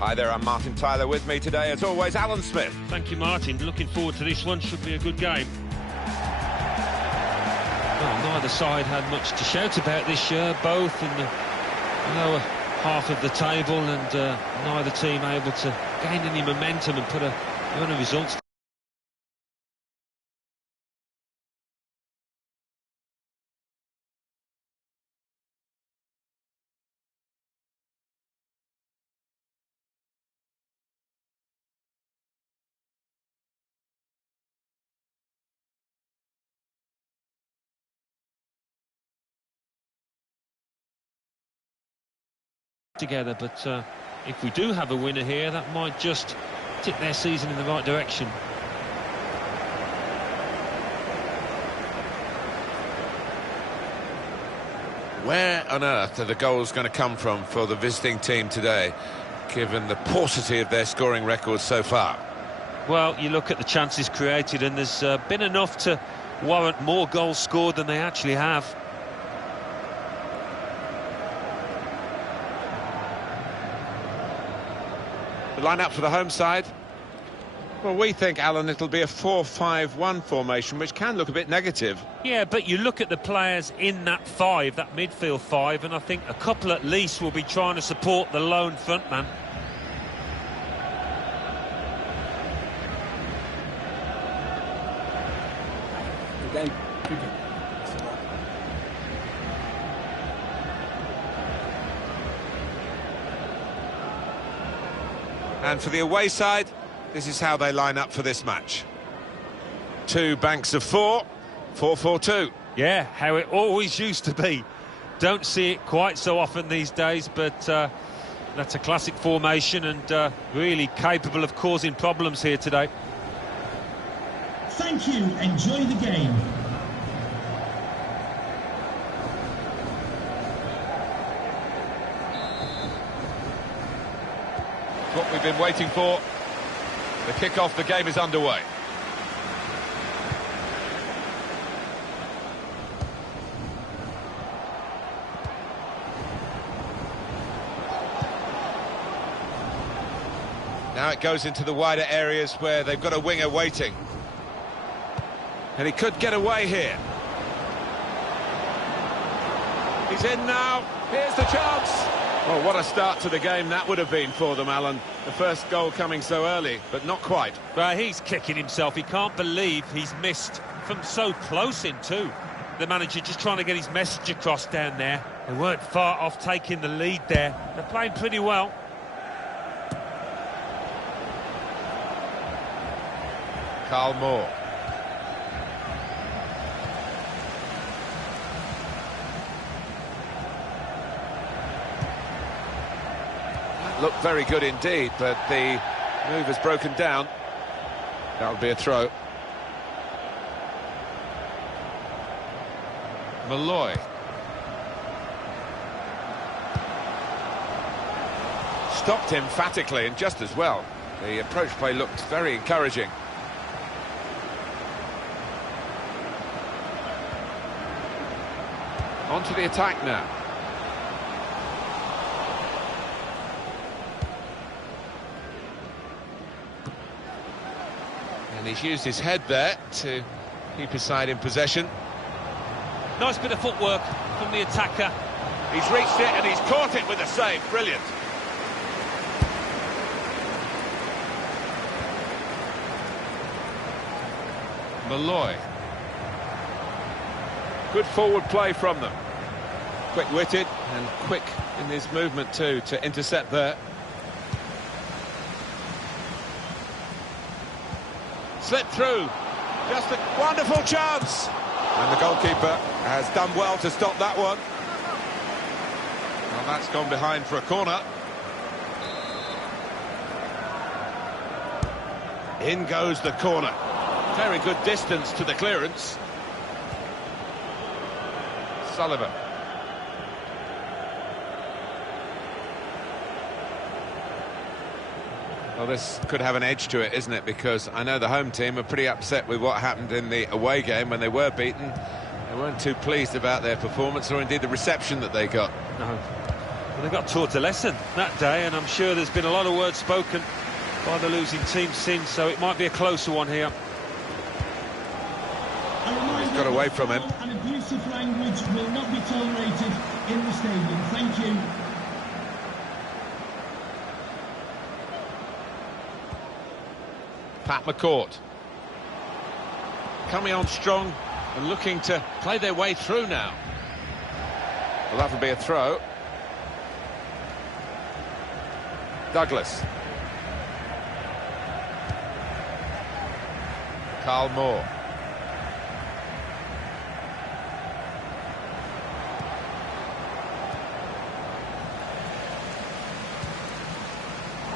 Hi there, I'm Martin Tyler. With me today, as always, Alan Smith. Thank you, Martin. Looking forward to this one. Should be a good game. Well, neither side had much to shout about this year, both in the lower half of the table, and neither team able to gain any momentum and put a run of results together, but if we do have a winner here, that might just tip their season in the right direction. Where on earth are the goals going to come from for the visiting team today, given the paucity of their scoring record so far? Well, you look at the chances created, and there's been enough to warrant more goals scored than they actually have. The line-up for the home side? Well, we think, Alan, it'll be a 4-5-1 formation, which can look a bit negative. Yeah, but you look at the players in that five, that midfield five, and I think a couple at least will be trying to support the lone frontman. Good game. And for the away side, this is how they line up for this match. Two banks of 4, 4-4-2. Yeah, how it always used to be. Don't see it quite so often these days, but that's a classic formation and really capable of causing problems here today. Thank you. Enjoy the game. What we've been waiting for. The kick-off, the game is underway. Now it goes into the wider areas where they've got a winger waiting. And he could get away here. He's in now. Here's the chance. Well, what a start to the game that would have been for them, Alan. The first goal coming so early, but not quite. Well, he's kicking himself. He can't believe he's missed from so close in too. The manager just trying to get his message across down there. They weren't far off taking the lead there. They're playing pretty well. Carl Moore. Looked very good indeed, but the move has broken down. That'll be a throw. Malloy. Stopped emphatically and just as well. The approach play looked very encouraging. On to the attack now. And he's used his head there to keep his side in possession. Nice bit of footwork from the attacker. He's reached it and he's caught it with a save. Brilliant. Malloy. Good forward play from them. Quick-witted and quick in his movement too to intercept there. Slipped through. Just a wonderful chance. And the goalkeeper has done well to stop that one. Well, that's gone behind for a corner. In goes the corner. Very good distance to the clearance. Sullivan. Well, this could have an edge to it, isn't it? Because I know the home team are pretty upset with what happened in the away game when they were beaten. They weren't too pleased about their performance or indeed the reception that they got. No. Well, they got taught a lesson that day, and I'm sure there's been a lot of words spoken by the losing team since, so it might be a closer one here. He's got away from him. And abusive language will not be tolerated in the stadium. Thank you. Pat McCourt. Coming on strong and looking to play their way through now. Well, that would be a throw. Douglas. Carl Moore.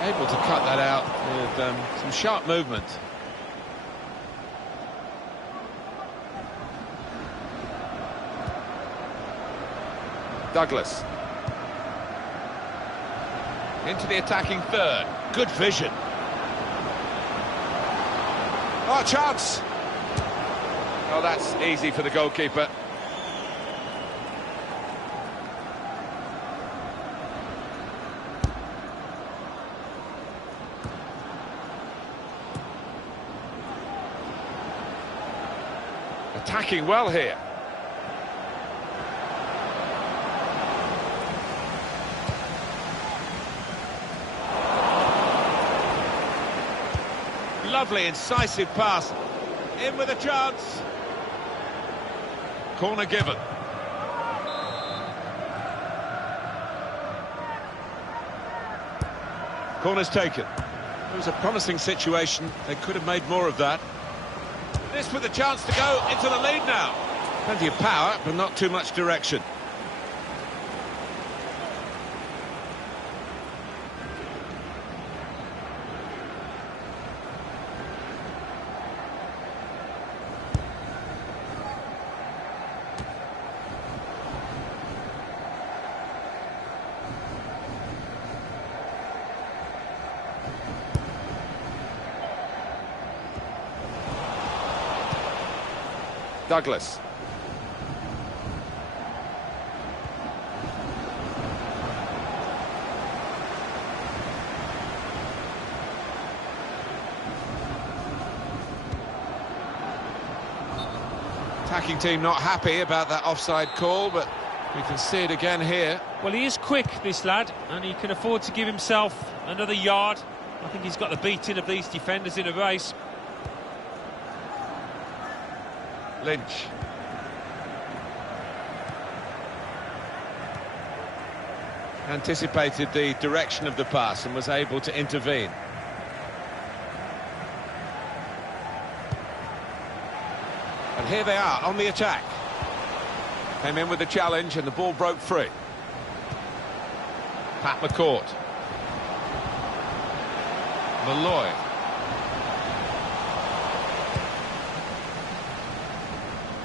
Able to cut that out with some sharp movement. Douglas. Into the attacking third. Good vision. Oh, chance! Oh, that's easy for the goalkeeper. Attacking well here. Lovely, incisive pass. In with a chance. Corner given. Corner's taken. It was a promising situation. They could have made more of that. This with a chance to go into the lead now. Plenty of power, but not too much direction. Douglas. Attacking team not happy about that offside call, but we can see it again here. Well, he is quick, this lad, and he can afford to give himself another yard. I think he's got the beating of these defenders in a race. Lynch. Anticipated the direction of the pass and was able to intervene. And here they are on the attack. Came in with the challenge and the ball broke free. Pat McCourt. Malloy.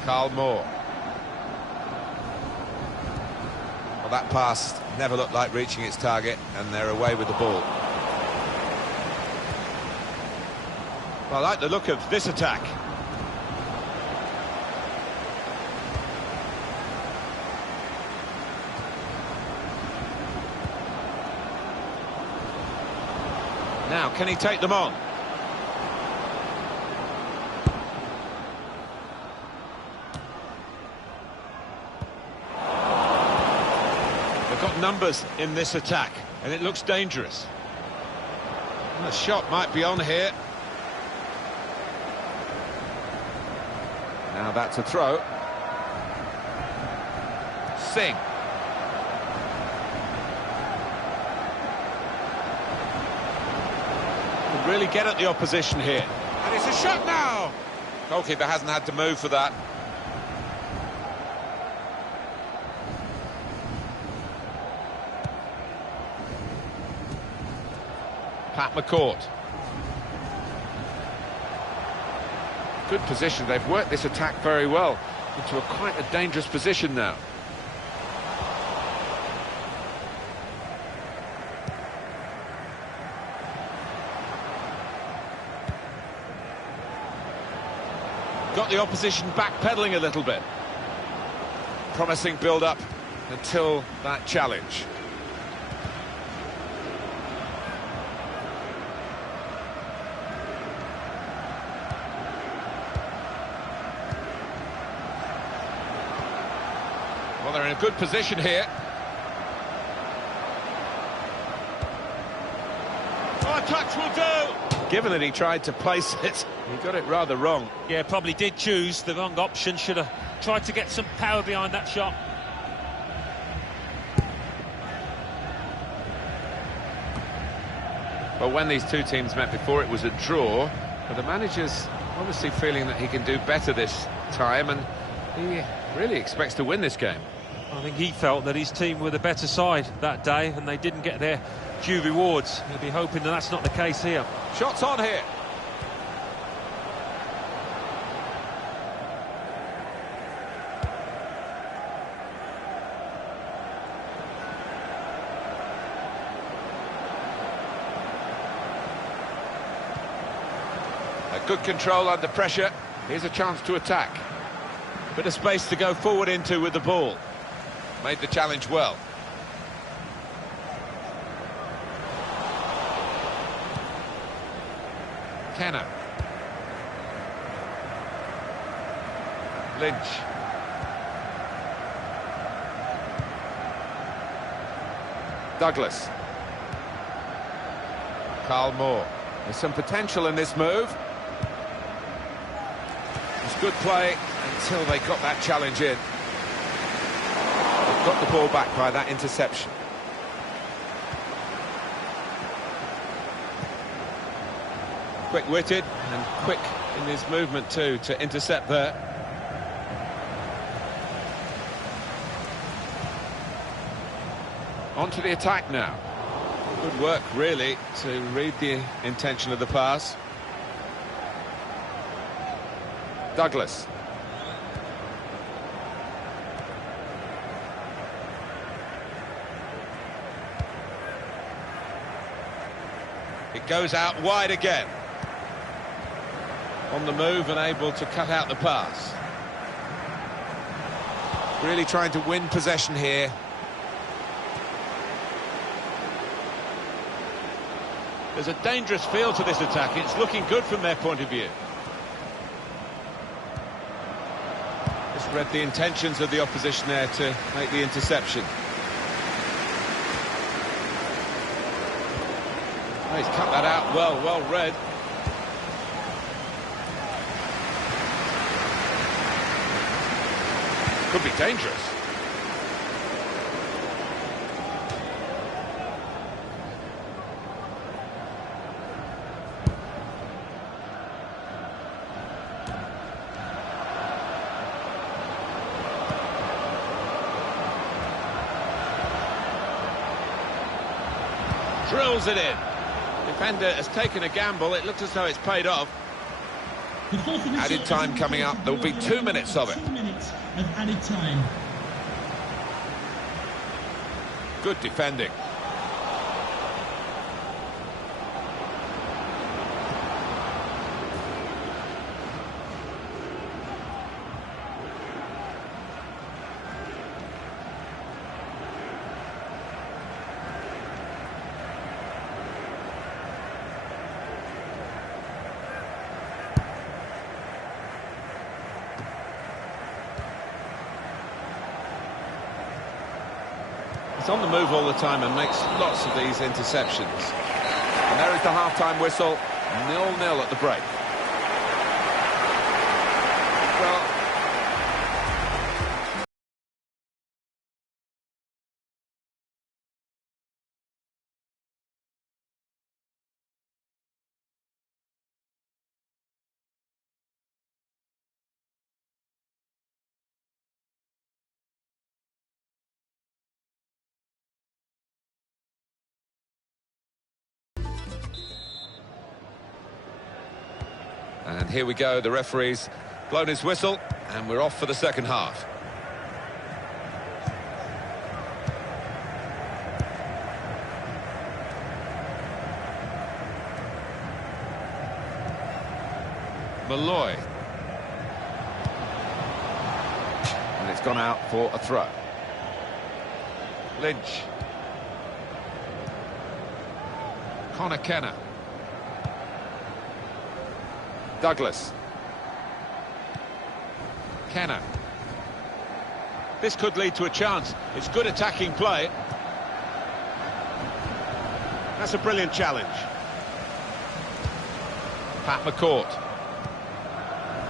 Carl Moore. Well, that pass never looked like reaching its target, and they're away with the ball. Well, I like the look of this attack. Now, can he take them on? Got numbers in this attack, and it looks dangerous. The shot might be on here. Now that's a throw. Singh. Can really get at the opposition here. And it's a shot now! Goalkeeper hasn't had to move for that. Pat McCourt. Good position. They've worked this attack very well into quite a dangerous position now. Got the opposition backpedaling a little bit. Promising build-up until that challenge. Well, they're in a good position here. Oh, a touch will do! Given that he tried to place it, he got it rather wrong. Yeah, probably did choose the wrong option. Should have tried to get some power behind that shot. Well, when these two teams met before, it was a draw, but the manager's obviously feeling that he can do better this time, and he really expects to win this game. I think he felt that his team were the better side that day, and they didn't get their due rewards. He'll be hoping that that's not the case here. Shots on here. Good control under pressure. Here's a chance to attack. Bit of space to go forward into with the ball. Made the challenge well. Kenner. Lynch. Douglas. Carl Moore. There's some potential in this move. It's good play until they got that challenge in. They've got the ball back by that interception. Quick-witted and quick in his movement too to intercept there. On to the attack now. Good work really to read the intention of the pass. Douglas. It goes out wide again. On the move and able to cut out the pass. Really trying to win possession here. There's a dangerous feel to this attack. It's looking good from their point of view. Just read the intentions of the opposition there to make the interception. Oh, he's cut that out well read. Could be dangerous. Drills it in. Defender has taken a gamble. It looks as though it's paid off. Added time coming up. There will be 2 minutes of it. 2 minutes of added time. Good defending. He's on the move all the time and makes lots of these interceptions. And there is the half-time whistle, 0-0 at the break. Well, and here we go, the referee's blown his whistle, and we're off for the second half. Malloy. And it's gone out for a throw. Lynch. Connor Kenner. Douglas. Kenner. This could lead to a chance. It's good attacking play. That's a brilliant challenge. Pat McCourt.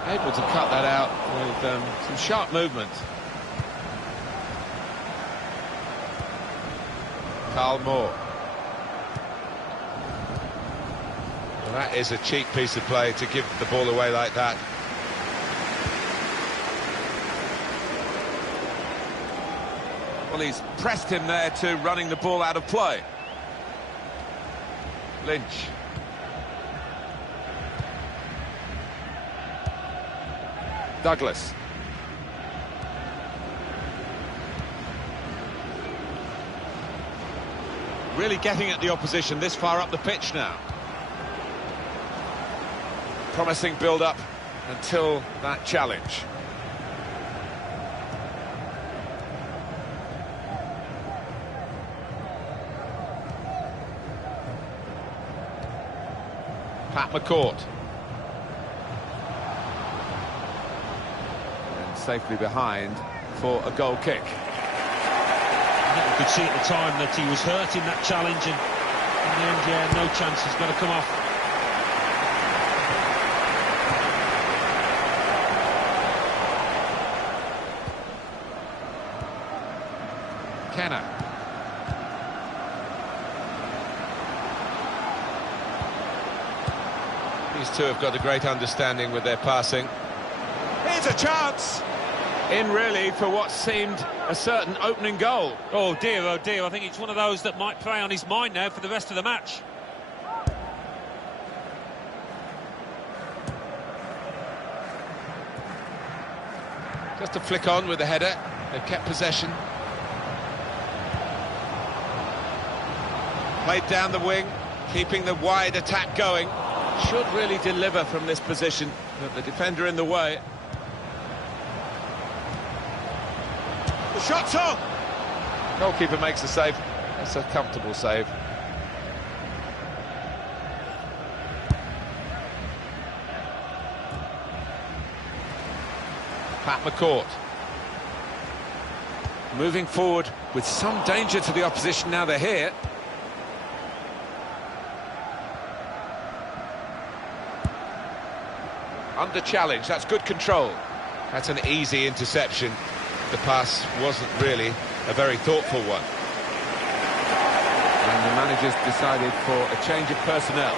Able to cut that out with some sharp movement. Carl Moore. Well, that is a cheap piece of play to give the ball away like that. Well, he's pressed him there to running the ball out of play. Lynch. Douglas. Really getting at the opposition this far up the pitch now. Promising build-up until that challenge. Pat McCourt. And safely behind for a goal kick. I think we could see at the time that he was hurt in that challenge, and in the end, yeah, no chance, he's got to come off. Kenner. These two have got a great understanding with their passing. Here's a chance! In really for what seemed a certain opening goal. Oh dear, I think it's one of those that might play on his mind now for the rest of the match. Just a flick on with the header. They've kept possession. Played down the wing, keeping the wide attack going. Should really deliver from this position, but the defender in the way. The shot's on! Goalkeeper makes the save. That's a comfortable save. Pat McCourt. Moving forward with some danger to the opposition now they're here. Under challenge, that's good control. That's an easy interception. The pass wasn't really a very thoughtful one. And the manager's decided for a change of personnel.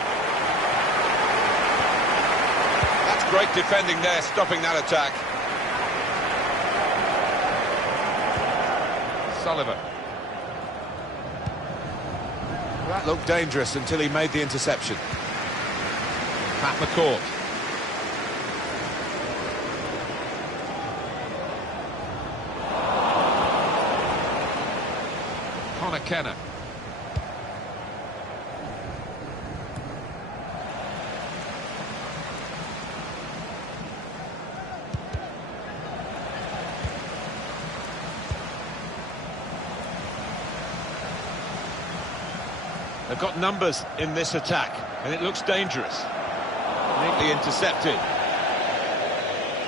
That's great defending there, stopping that attack. Sullivan. That looked dangerous until he made the interception. Pat McCourt. Kenner. They've got numbers in this attack, and it looks dangerous. Neatly intercepted.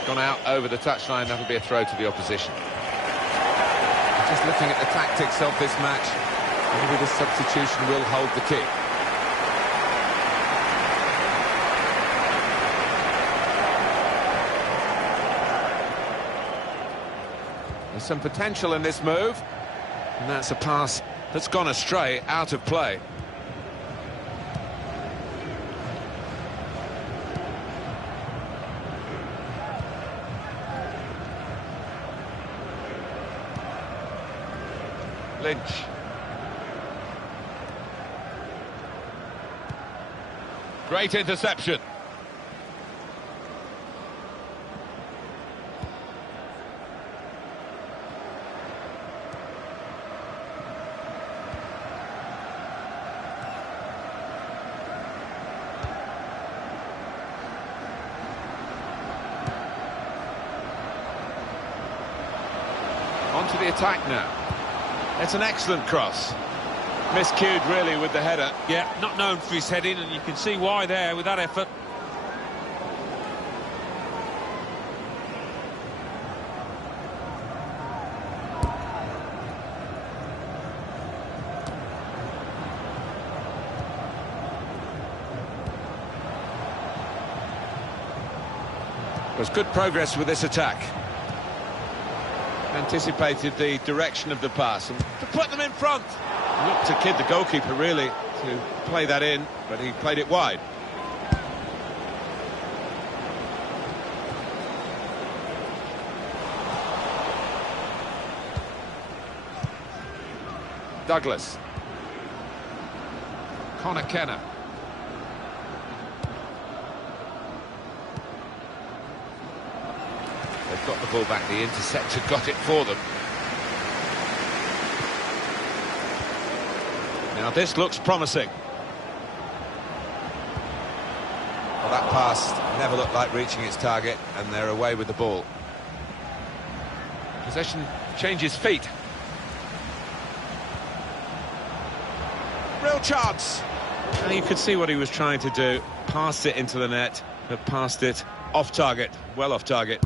Gone out over the touchline, that'll be a throw to the opposition. Just looking at the tactics of this match, maybe the substitution will hold the kick. There's some potential in this move, and that's a pass that's gone astray, out of play. Lynch. Great interception. On to the attack now. It's an excellent cross. Miscued, really, with the header. Yeah, not known for his heading, and you can see why there with that effort. Was good progress with this attack. Anticipated the direction of the pass and to put them in front. Looked to kid the goalkeeper really to play that in, but he played it wide. Douglas. Connor Kenner. They've got the ball back, the interceptor got it for them. Now this looks promising. Well, that pass never looked like reaching its target, and they're away with the ball. Possession changes feet. Real chance. And you could see what he was trying to do. Passed it into the net, but passed it off target, well off target.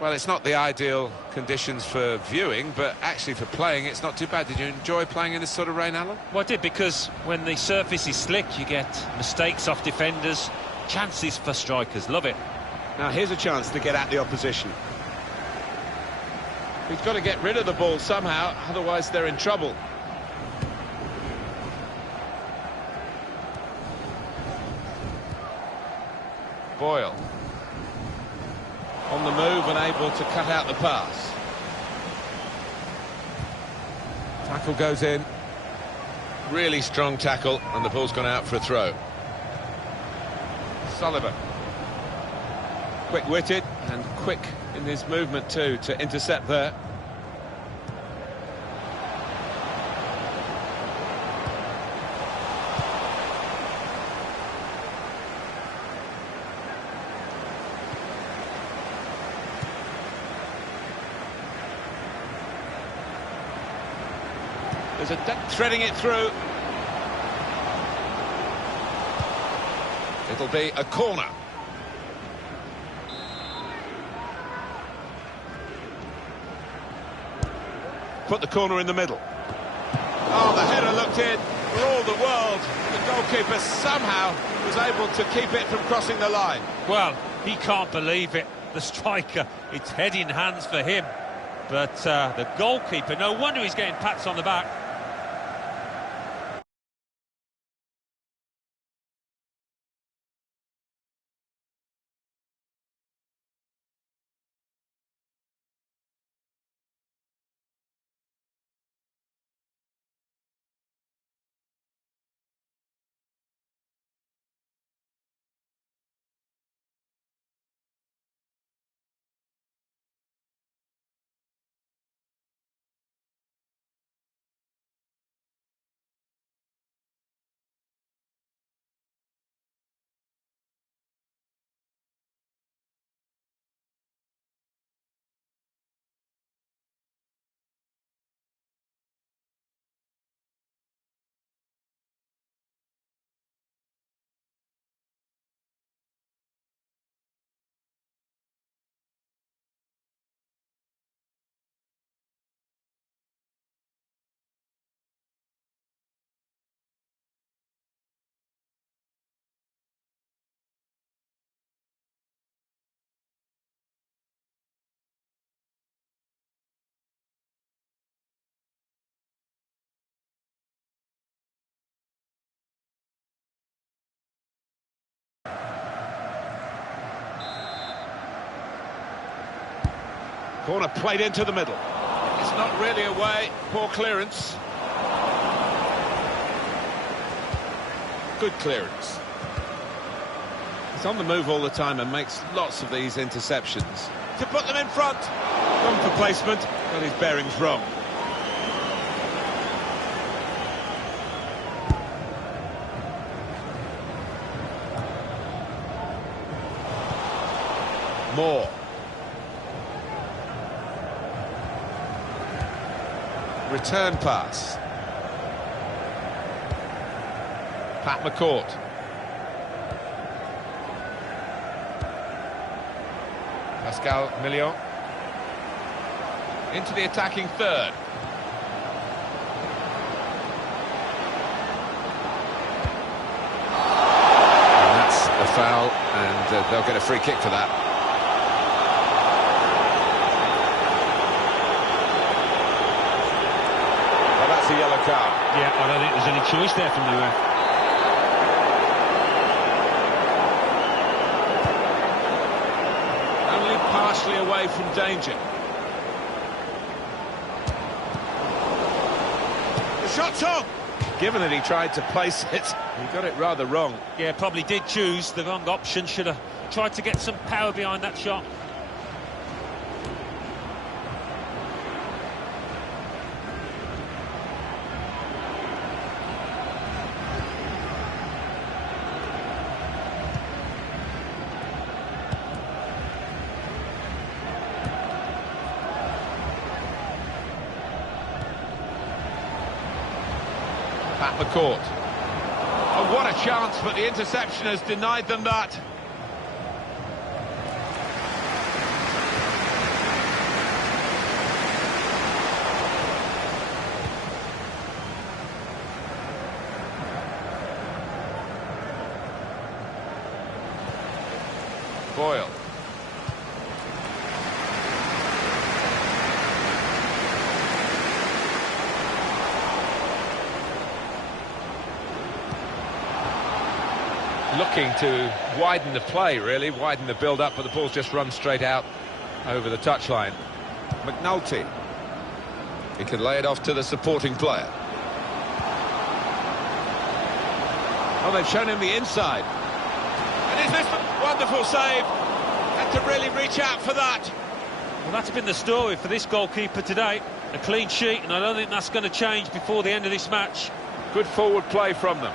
Well, it's not the ideal conditions for viewing, but actually for playing, it's not too bad. Did you enjoy playing in this sort of rain, Alan? Well, I did, because when the surface is slick, you get mistakes off defenders, chances for strikers. Love it. Now, here's a chance to get at the opposition. He's got to get rid of the ball somehow, otherwise they're in trouble. Boyle. On the move and able to cut out the pass. Tackle goes in. Really strong tackle, and the ball's gone out for a throw. Sullivan. Quick-witted and quick in his movement too to intercept there. There's a threading it through. It'll be a corner. Put the corner in the middle. Oh, the header looked in for all the world. The goalkeeper somehow was able to keep it from crossing the line. Well, he can't believe it. The striker, it's head in hands for him. But the goalkeeper, no wonder he's getting pats on the back. Corner played into the middle. It's not really away. Poor clearance. Good clearance. He's on the move all the time and makes lots of these interceptions. To put them in front. Gone for placement, got his bearings wrong. Moore. Return pass. Pat McCourt. Pascal Million. Into the attacking third. And that's a foul and they'll get a free kick for that. Well, that's a yellow card. Yeah, I don't think there's any choice there from the ref. Only partially away from danger. The shot's on! Given that he tried to place it, he got it rather wrong. Yeah, probably did choose the wrong option. Should have tried to get some power behind that shot. At the court. Oh, what a chance, but the interception has denied them that. Boyle. Looking to widen the play, really, widen the build-up, but the ball's just run straight out over the touchline. McNulty. He can lay it off to the supporting player. Oh, they've shown him the inside. And is this a wonderful save? Had to really reach out for that. Well, that's been the story for this goalkeeper today. A clean sheet, and I don't think that's going to change before the end of this match. Good forward play from them.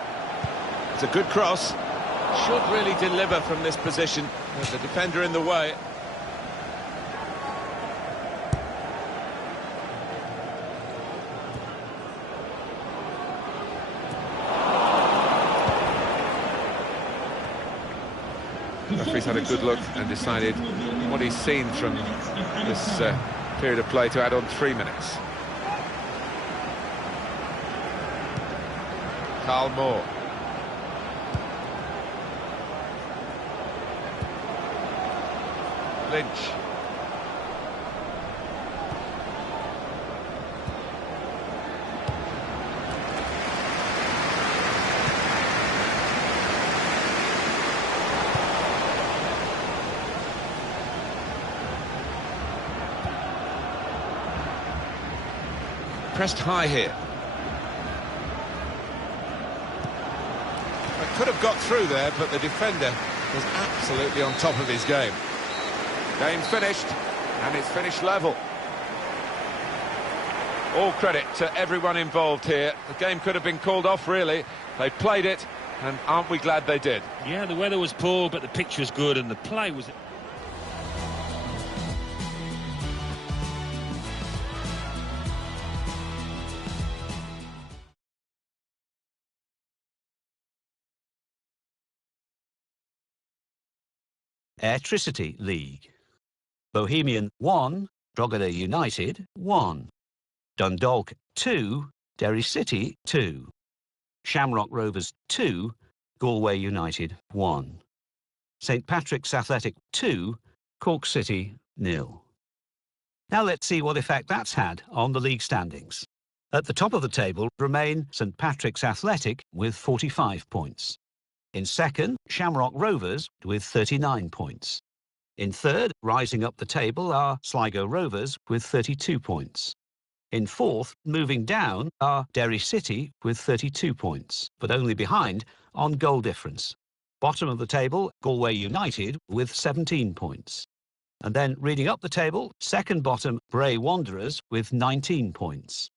It's a good cross. Should really deliver from this position with the defender in the way. The referee's had a good look and decided what he's seen from this period of play to add on 3 minutes. Carl Moore. Lynch. Pressed high here. They could have got through there, but the defender was absolutely on top of his game. Game finished, and it's finished level. All credit to everyone involved here. The game could have been called off, really. They played it, and aren't we glad they did? Yeah, the weather was poor, but the pitch was good, and the play was... Airtricity League. Bohemian 1, Drogheda United 1. Dundalk 2, Derry City 2. Shamrock Rovers 2, Galway United 1. St Patrick's Athletic 2, Cork City 0. Now let's see what effect that's had on the league standings. At the top of the table remain St Patrick's Athletic with 45 points. In second, Shamrock Rovers with 39 points. In third, rising up the table, are Sligo Rovers with 32 points. In fourth, moving down, are Derry City with 32 points, but only behind on goal difference. Bottom of the table, Galway United with 17 points. And then reading up the table, second bottom, Bray Wanderers with 19 points.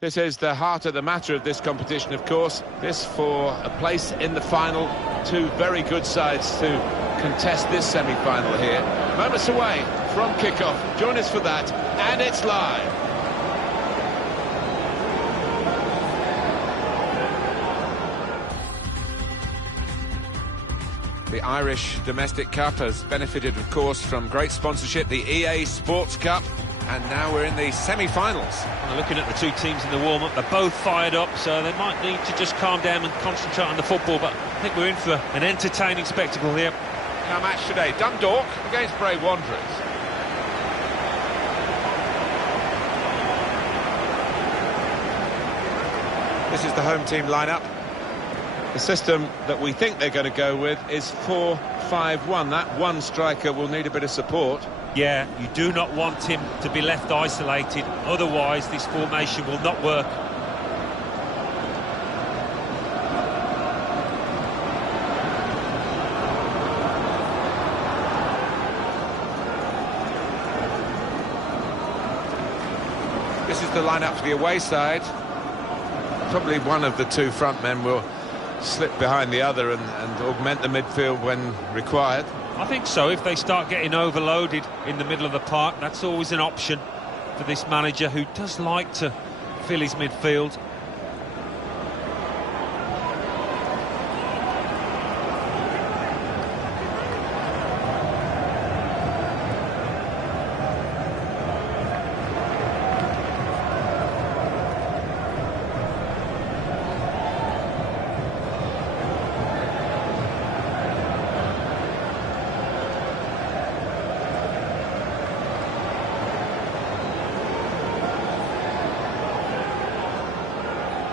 This is the heart of the matter of this competition, of course. This for a place in the final. Two very good sides to contest this semi-final here. Moments away from kickoff. Join us for that, and it's live. The Irish Domestic Cup has benefited, of course, from great sponsorship, the EA Sports Cup, and now we're in the semi-finals. Well, looking at the two teams in the warm-up, they're both fired up, so they might need to just calm down and concentrate on the football, but I think we're in for an entertaining spectacle here. Our match today, Dundalk against Bray Wanderers. This is the home team lineup. The system that we think they're going to go with is 4-5-1. That one striker will need a bit of support. Yeah, you do not want him to be left isolated, otherwise this formation will not work. This is the lineup for the away side. Probably one of the two front men will slip behind the other and augment the midfield when required. I think so. If they start getting overloaded in the middle of the park, that's always an option for this manager, who does like to fill his midfield.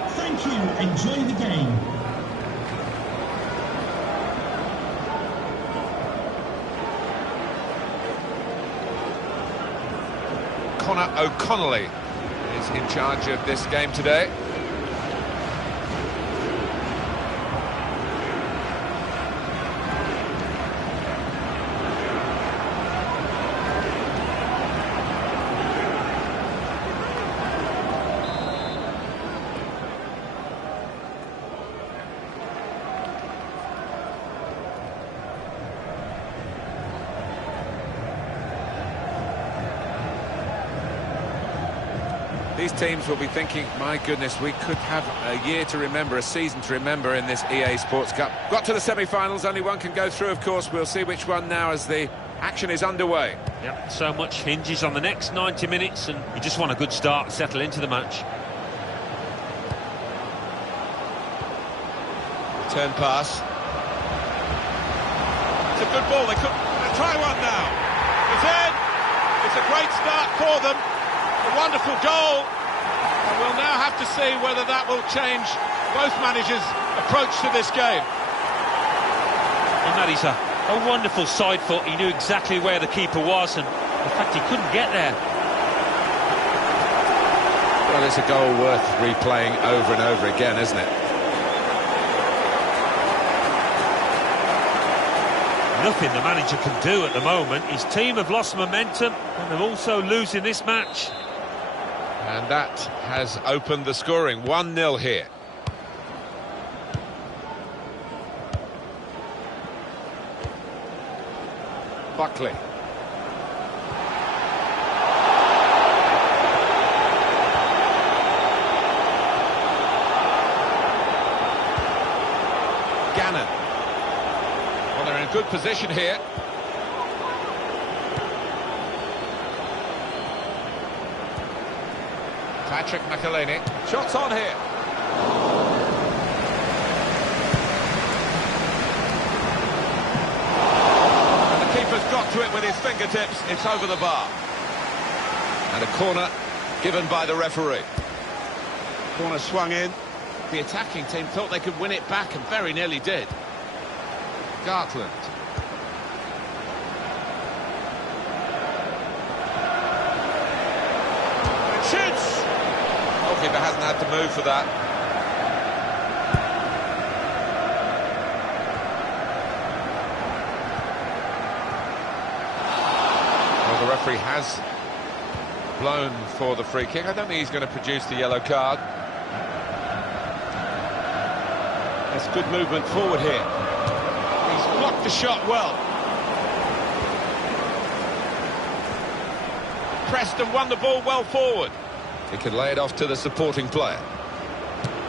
Thank you. Enjoy the game. Conor O'Connelly is in charge of this game today. These teams will be thinking, my goodness, we could have a year to remember, a season to remember in this EA Sports Cup. Got to the semi-finals, only one can go through, of course. We'll see which one now as the action is underway. Yep, so much hinges on the next 90 minutes, and you just want a good start and settle into the match. Turn pass. It's a good ball, they could try one now. It's in! It's a great start for them. A wonderful goal, and we'll now have to see whether that will change both managers' approach to this game. And that is a wonderful side foot. He knew exactly where the keeper was, and in fact he couldn't get there. Well, it's a goal worth replaying over and over again, isn't it? Nothing the manager can do at the moment. His team have lost momentum, and they're also losing this match. And that has opened the scoring. 1-0 here. Buckley. Gannon. Well, they're in a good position here. Patrick McElhaney. Shots on here. And the keeper's got to it with his fingertips. It's over the bar. And a corner given by the referee. Corner swung in. The attacking team thought they could win it back and very nearly did. Gartland. Shoots! Goalkeeper hasn't had to move for that. Well, the referee has blown for the free kick. I don't think he's going to produce the yellow card. That's good movement forward here. He's blocked the shot well. Pressed and won the ball well forward. He can lay it off to the supporting player.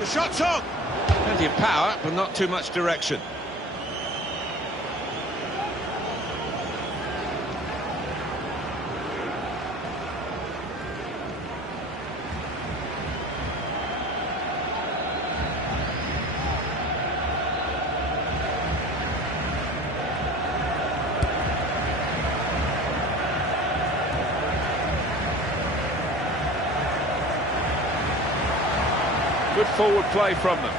The shot's on. Plenty of power, but not too much direction. Good forward play from them.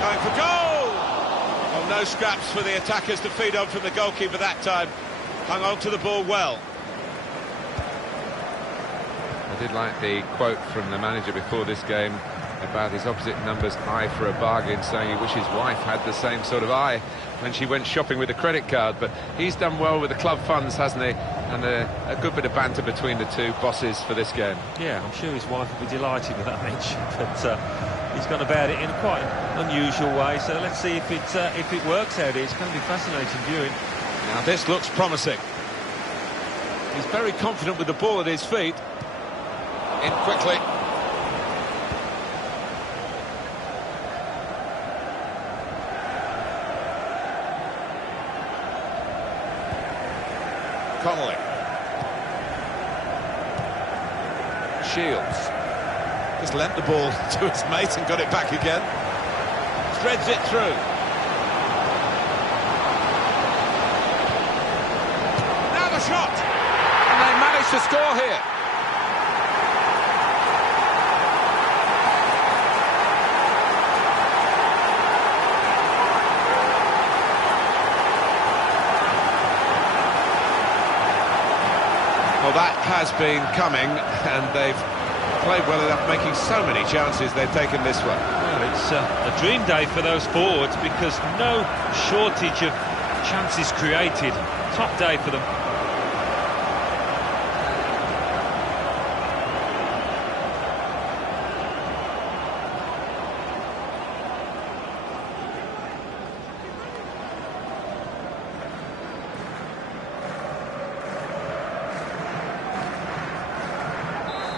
Going for goal! Well, no scraps for the attackers to feed on from the goalkeeper that time. Hung on to the ball well. I did like the quote from the manager before this game about his opposite number's eye for a bargain, saying he wished his wife had the same sort of eye when she went shopping with a credit card. But he's done well with the club funds, hasn't he? And a good bit of banter between the two bosses for this game. Yeah, I'm sure his wife will be delighted with that mention, but he's gone about it in quite an unusual way. So let's see if it works out. It's going to be fascinating viewing. Now this looks promising. He's very confident with the ball at his feet. In quickly. Connolly. Shields. Just lent the ball to his mate and got it back again. Threads it through. Now the shot! And they managed to score here. Well, that has been coming, and they've played well enough, making so many chances. They've taken this one. Well, it's a dream day for those forwards because no shortage of chances created. Top day for them.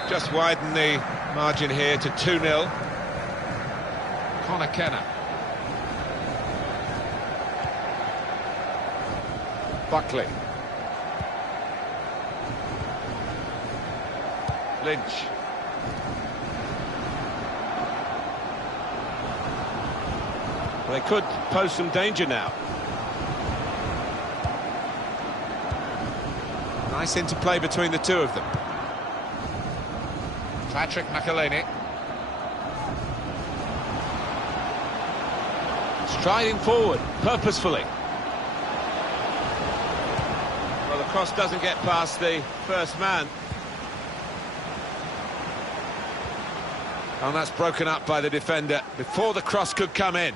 Just widen the margin here to 2-0. Connor Kenner. Buckley. Lynch. Well, they could pose some danger now. Nice interplay between the two of them. Patrick McElhaney. Striding forward, purposefully. Well, the cross doesn't get past the first man. And that's broken up by the defender before the cross could come in.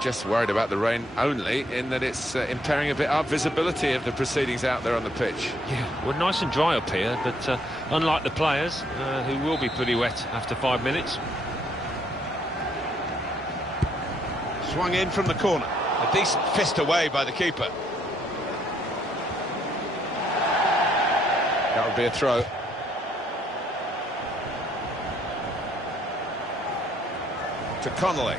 Just worried about the rain only, in that it's impairing a bit our visibility of the proceedings out there on the pitch. Yeah, well, nice and dry up here, but unlike the players, who will be pretty wet after 5 minutes. Swung in from the corner. A decent fist away by the keeper. That would be a throw. To Connolly.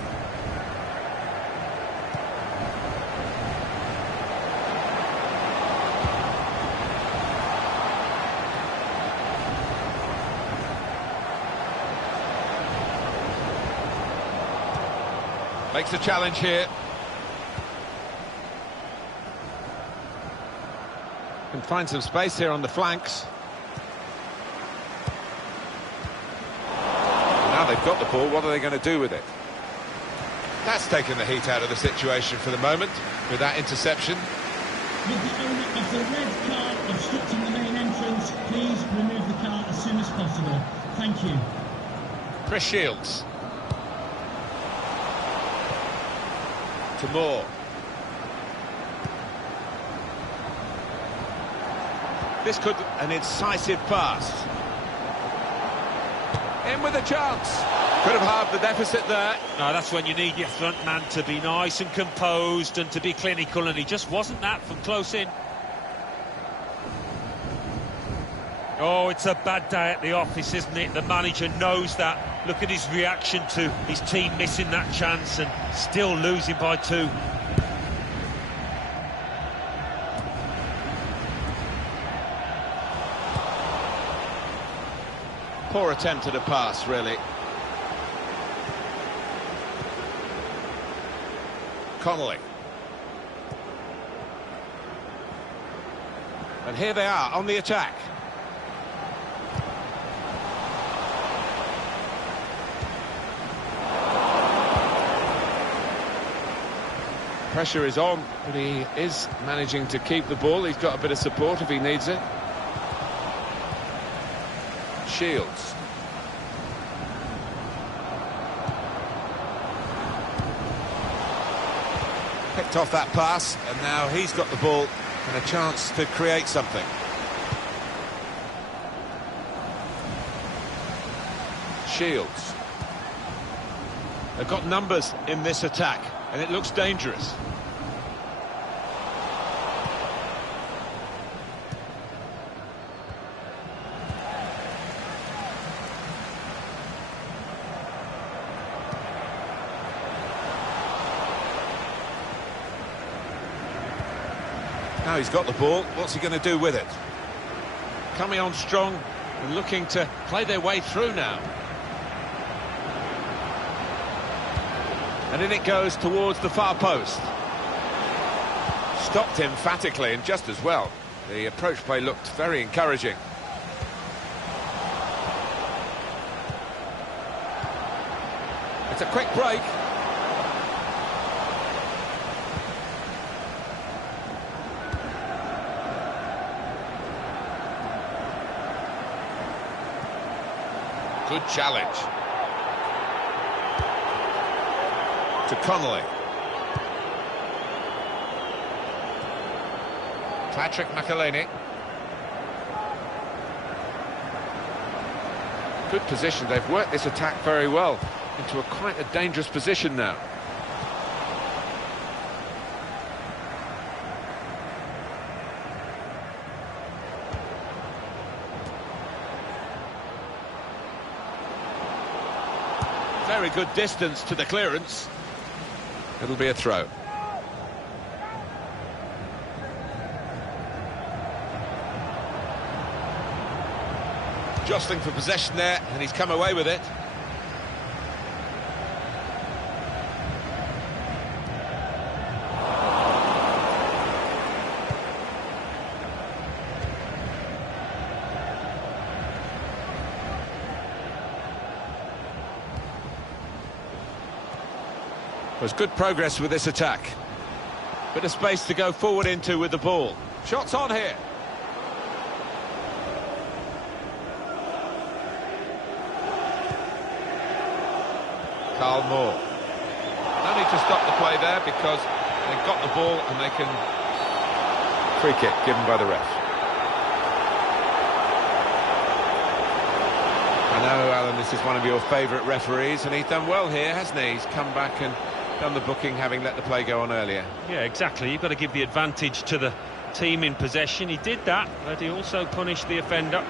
Makes a challenge here. Can find some space here on the flanks. Now they've got the ball, what are they going to do with it? That's taken the heat out of the situation for the moment with that interception. With the owner of the red car obstructing the main entrance, please remove the car as soon as possible. Thank you. Chris Shields. To Moore. This could an incisive pass. In with a chance. Could have halved the deficit there. No, that's when you need your front man to be nice and composed and to be clinical, and he just wasn't that from close in. Oh, it's a bad day at the office, isn't it? The manager knows that. Look at his reaction to his team missing that chance and still losing by 2. Poor attempt at a pass, really. Connolly. And here they are on the attack. Pressure is on, but he is managing to keep the ball. He's got a bit of support if he needs it. Shields. Picked off that pass, and now he's got the ball and a chance to create something. Shields. They've got numbers in this attack, and it looks dangerous. Now he's got the ball, what's he going to do with it? Coming on strong and looking to play their way through now. And in it goes towards the far post. Stopped emphatically and just as well. The approach play looked very encouraging. It's a quick break. Good challenge. To Connolly. Patrick McElhaney. Good position. They've worked this attack very well into quite a dangerous position now. Very good distance to the clearance. It'll be a throw. Jostling for possession there, and he's come away with it. There's good progress with this attack. Bit of space to go forward into with the ball. Shots on here. Carl Moore. No need to stop the play there because they've got the ball and they can... Free kick given by the ref. I know, Alan, this is one of your favourite referees, and he's done well here, hasn't he? He's come back and done the booking, having let the play go on earlier. Yeah, exactly. You've got to give the advantage to the team in possession. He did that, but he also punished the offender.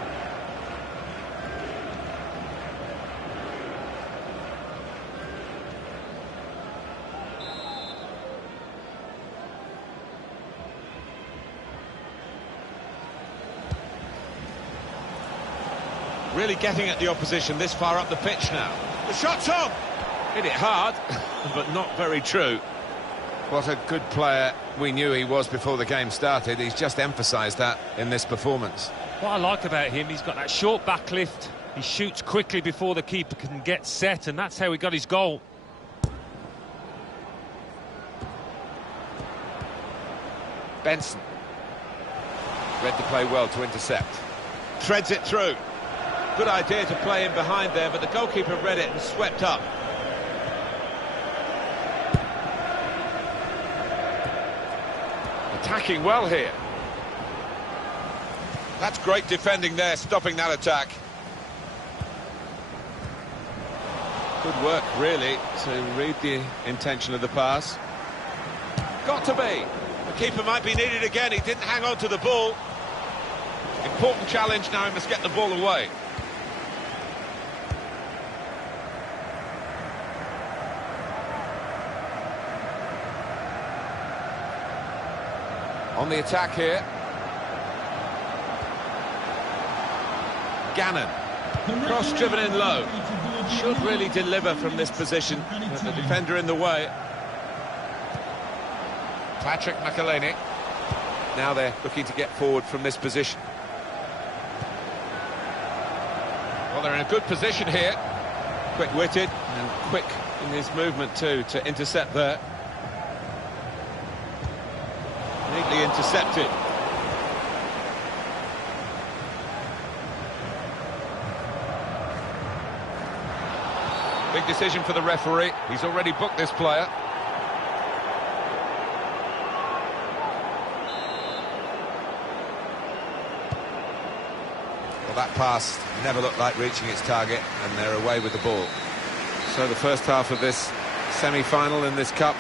Really getting at the opposition this far up the pitch now. The shot's on! Hit it hard, but not very true. What a good player we knew he was before the game started. He's just emphasised that in this performance. What I like about him, he's got that short back lift. He shoots quickly before the keeper can get set, and that's how he got his goal. Benson. Read the play well to intercept. Threads it through. Good idea to play in behind there, but the goalkeeper read it and swept up. Attacking well here. That's great defending there, stopping that attack. Good work, really, to read the intention of the pass. Got to be. The keeper might be needed again. He didn't hang on to the ball. Important challenge now. He must get the ball away. On the attack here. Gannon. Cross-driven in low. Should really deliver from this position, but the defender in the way. Patrick McElhaney. Now they're looking to get forward from this position. Well, they're in a good position here. Quick-witted and quick in his movement too to intercept there. Neatly intercepted. Big decision for the referee. He's already booked this player. Well, that pass never looked like reaching its target, and they're away with the ball. So the first half of this semi-final in this cup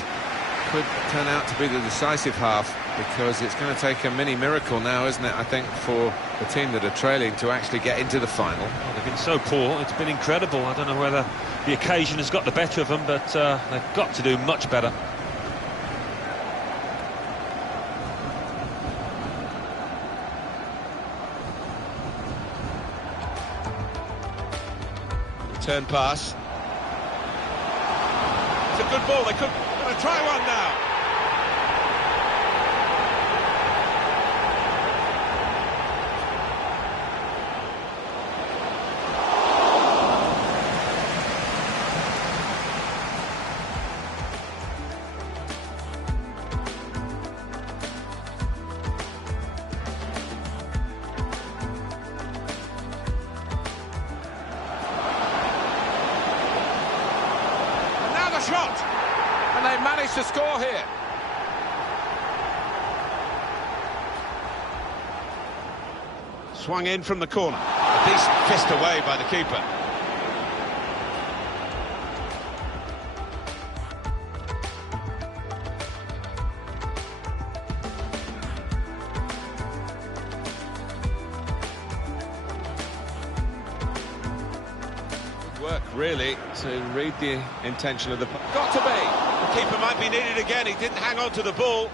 could turn out to be the decisive half, because it's going to take a mini miracle now, isn't it, I think, for the team that are trailing to actually get into the final. Well, they've been so poor, it's been incredible. I don't know whether the occasion has got the better of them, but they've got to do much better. Return pass. It's a good ball. They could try one now. Shot, and they managed to score here. Swung in from the corner. A decent fist away by the keeper. Work really to read the intention of the... Got to be! The keeper might be needed again. He didn't hang on to the ball.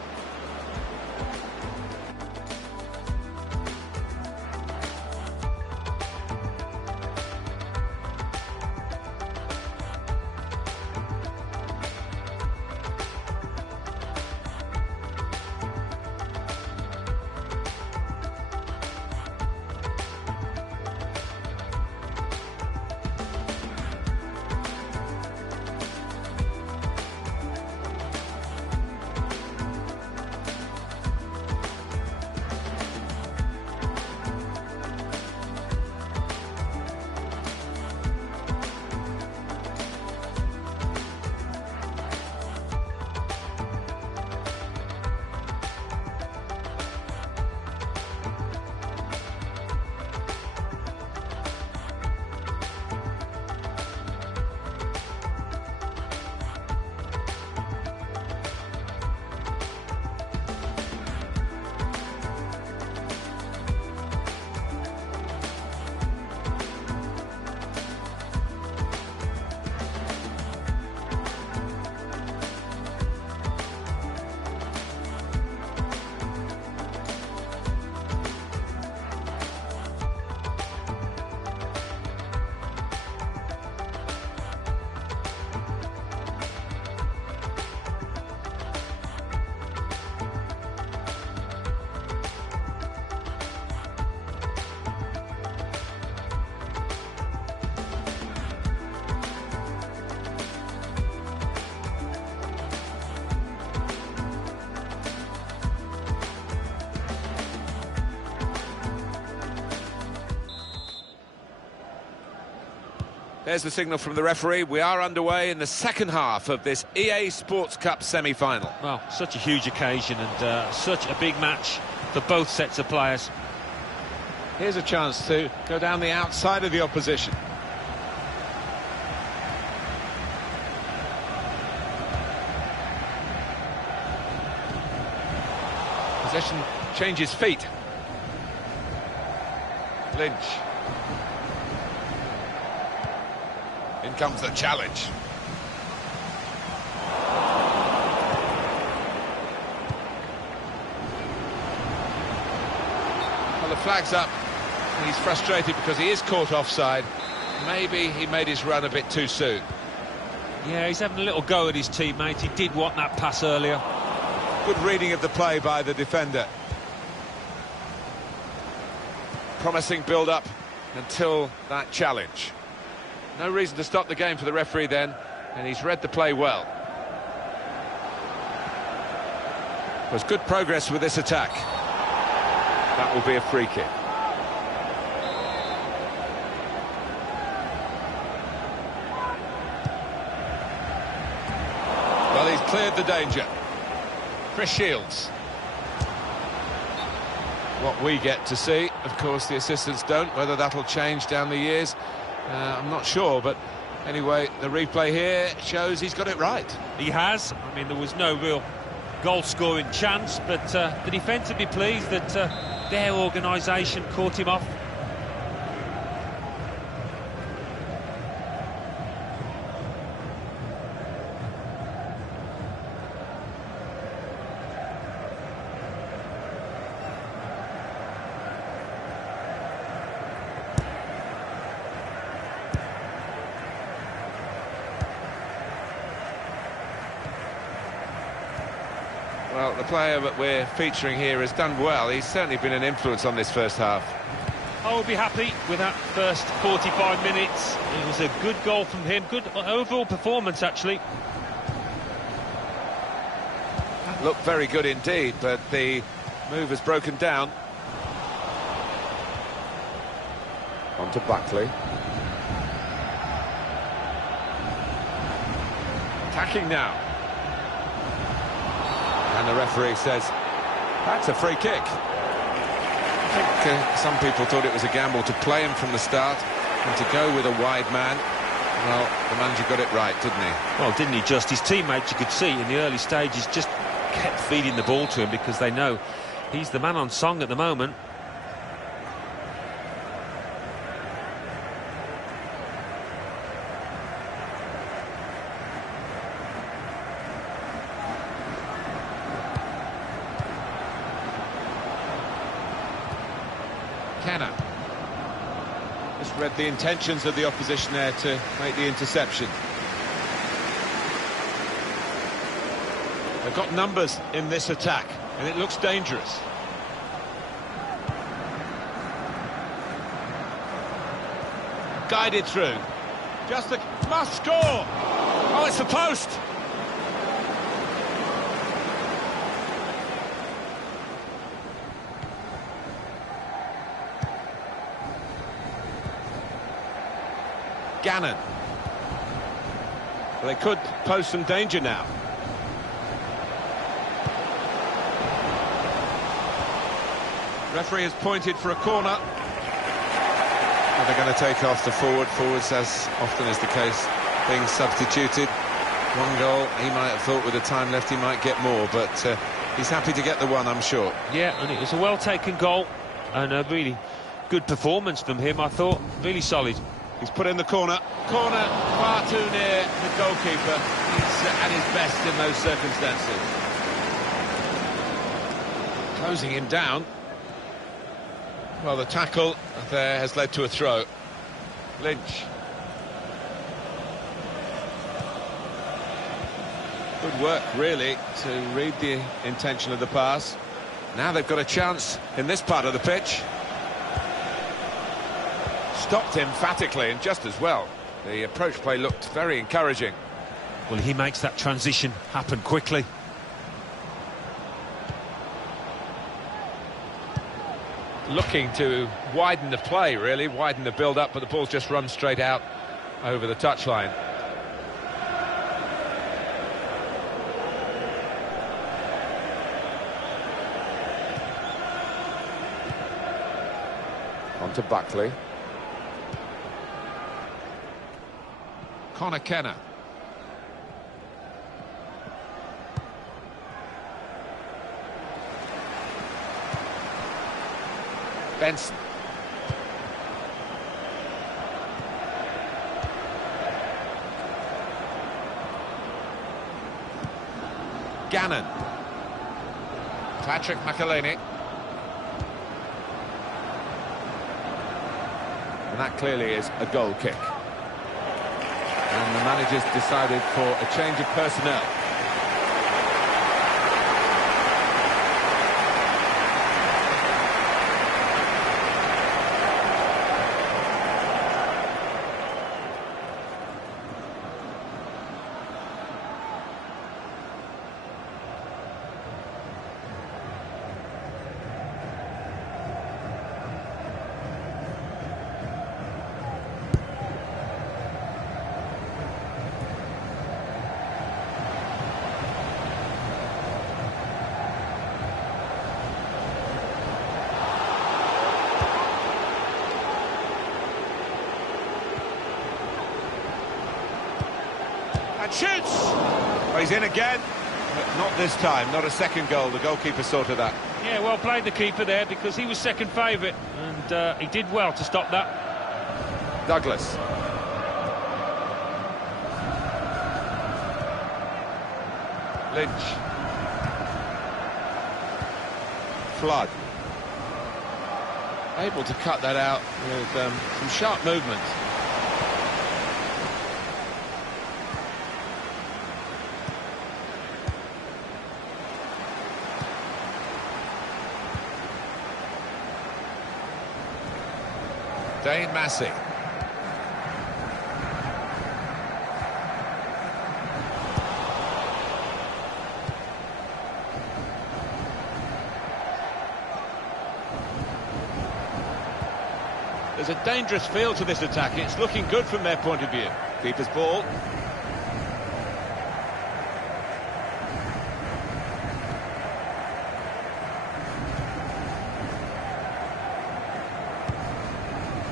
There's the signal from the referee. We are underway in the second half of this EA Sports Cup semi-final. Well, such a huge occasion and such a big match for both sets of players. Here's a chance to go down the outside of the opposition. Possession changes feet. Lynch. In comes the challenge. Well, the flag's up. He's frustrated because he is caught offside. Maybe he made his run a bit too soon. Yeah, he's having a little go at his teammate. He did want that pass earlier. Good reading of the play by the defender. Promising build-up until that challenge. No reason to stop the game for the referee then, and he's read the play well. There's good progress with this attack. That will be a free kick. Well, he's cleared the danger. Chris Shields. What we get to see, of course the assistants don't. Whether that'll change down the years, I'm not sure, but anyway, the replay here shows he's got it right. He has. I mean, there was no real goal-scoring chance, but the defence would be pleased that their organisation caught him off. Well, the player that we're featuring here has done well. He's certainly been an influence on this first half. I will be happy with that first 45 minutes. It was a good goal from him. Good overall performance, actually. Looked very good indeed, but the move has broken down. On to Buckley. Attacking now. And the referee says, that's a free kick. I think some people thought it was a gamble to play him from the start and to go with a wide man. Well, the manager got it right, didn't he? Well, didn't he just? His teammates, you could see in the early stages, just kept feeding the ball to him because they know he's the man on song at the moment. Kenner. Just read the intentions of the opposition there to make the interception. They've got numbers in this attack, and it looks dangerous. Guided through. Just a must score! Oh, it's the post! Gannon. Well, they could pose some danger now. Referee has pointed for a corner. Well, they're going to take off the forwards, as often is the case, being substituted. One goal, he might have thought with the time left he might get more, but he's happy to get the one, I'm sure. Yeah, and it was a well-taken goal and a really good performance from him, I thought. Really solid. He's put in the corner. Corner far too near the goalkeeper. He's at his best in those circumstances. Closing him down. Well, the tackle there has led to a throw. Lynch. Good work, really, to read the intention of the pass. Now they've got a chance in this part of the pitch. Stopped emphatically and just as well. The approach play looked very encouraging. Well, he makes that transition happen quickly. Looking to widen the play, really, widen the build-up, but the ball's just run straight out over the touchline. On to Buckley. Connor Kenner. Benson. Gannon. Patrick McElhaney. And that clearly is a goal kick. And the manager's decided for a change of personnel. And shoots! Well, he's in again, but not this time, not a second goal. The goalkeeper sorted that. Yeah, well played the keeper there, because he was second favourite, and he did well to stop that. Douglas. Lynch. Flood. Able to cut that out with some sharp movement. Dane Massey. There's a dangerous feel to this attack. It's looking good from their point of view. Keeper's ball.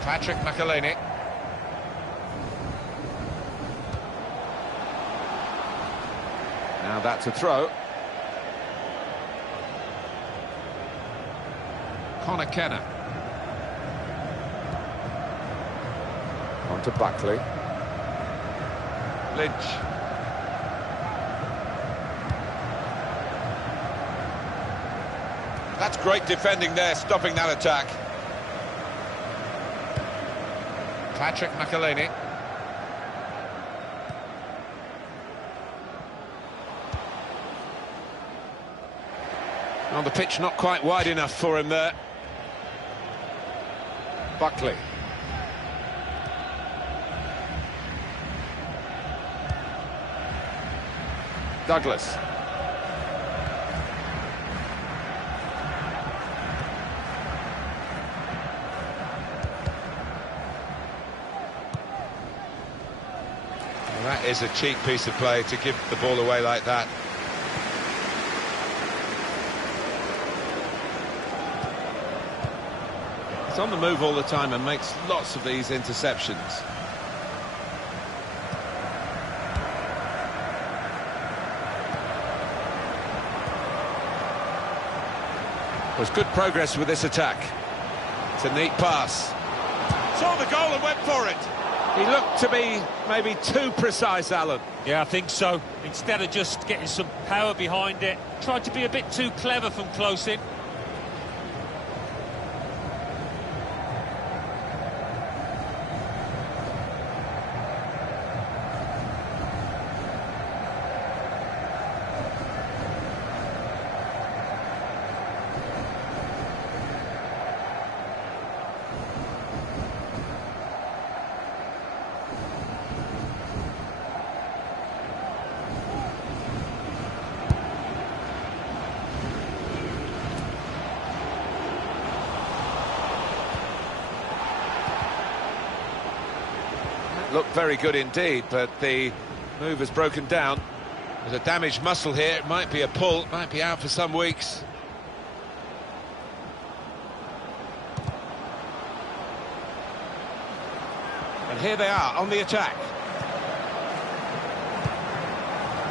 Patrick McElhaney. Now that's a throw. Connor Kenner. On to Buckley. Lynch. That's great defending there, stopping that attack. Patrick McElhaney. On the pitch, not quite wide enough for him there. Buckley. Douglas. That is a cheap piece of play to give the ball away like that. He's on the move all the time and makes lots of these interceptions. There's good progress with this attack. It's a neat pass. Saw the goal and went for it. He looked to be maybe too precise, Alan. Yeah, I think so. Instead of just getting some power behind it, tried to be a bit too clever from close in. Looked very good indeed, but the move has broken down. There's a damaged muscle here. It might be a pull, might be out for some weeks. here they are on the attack.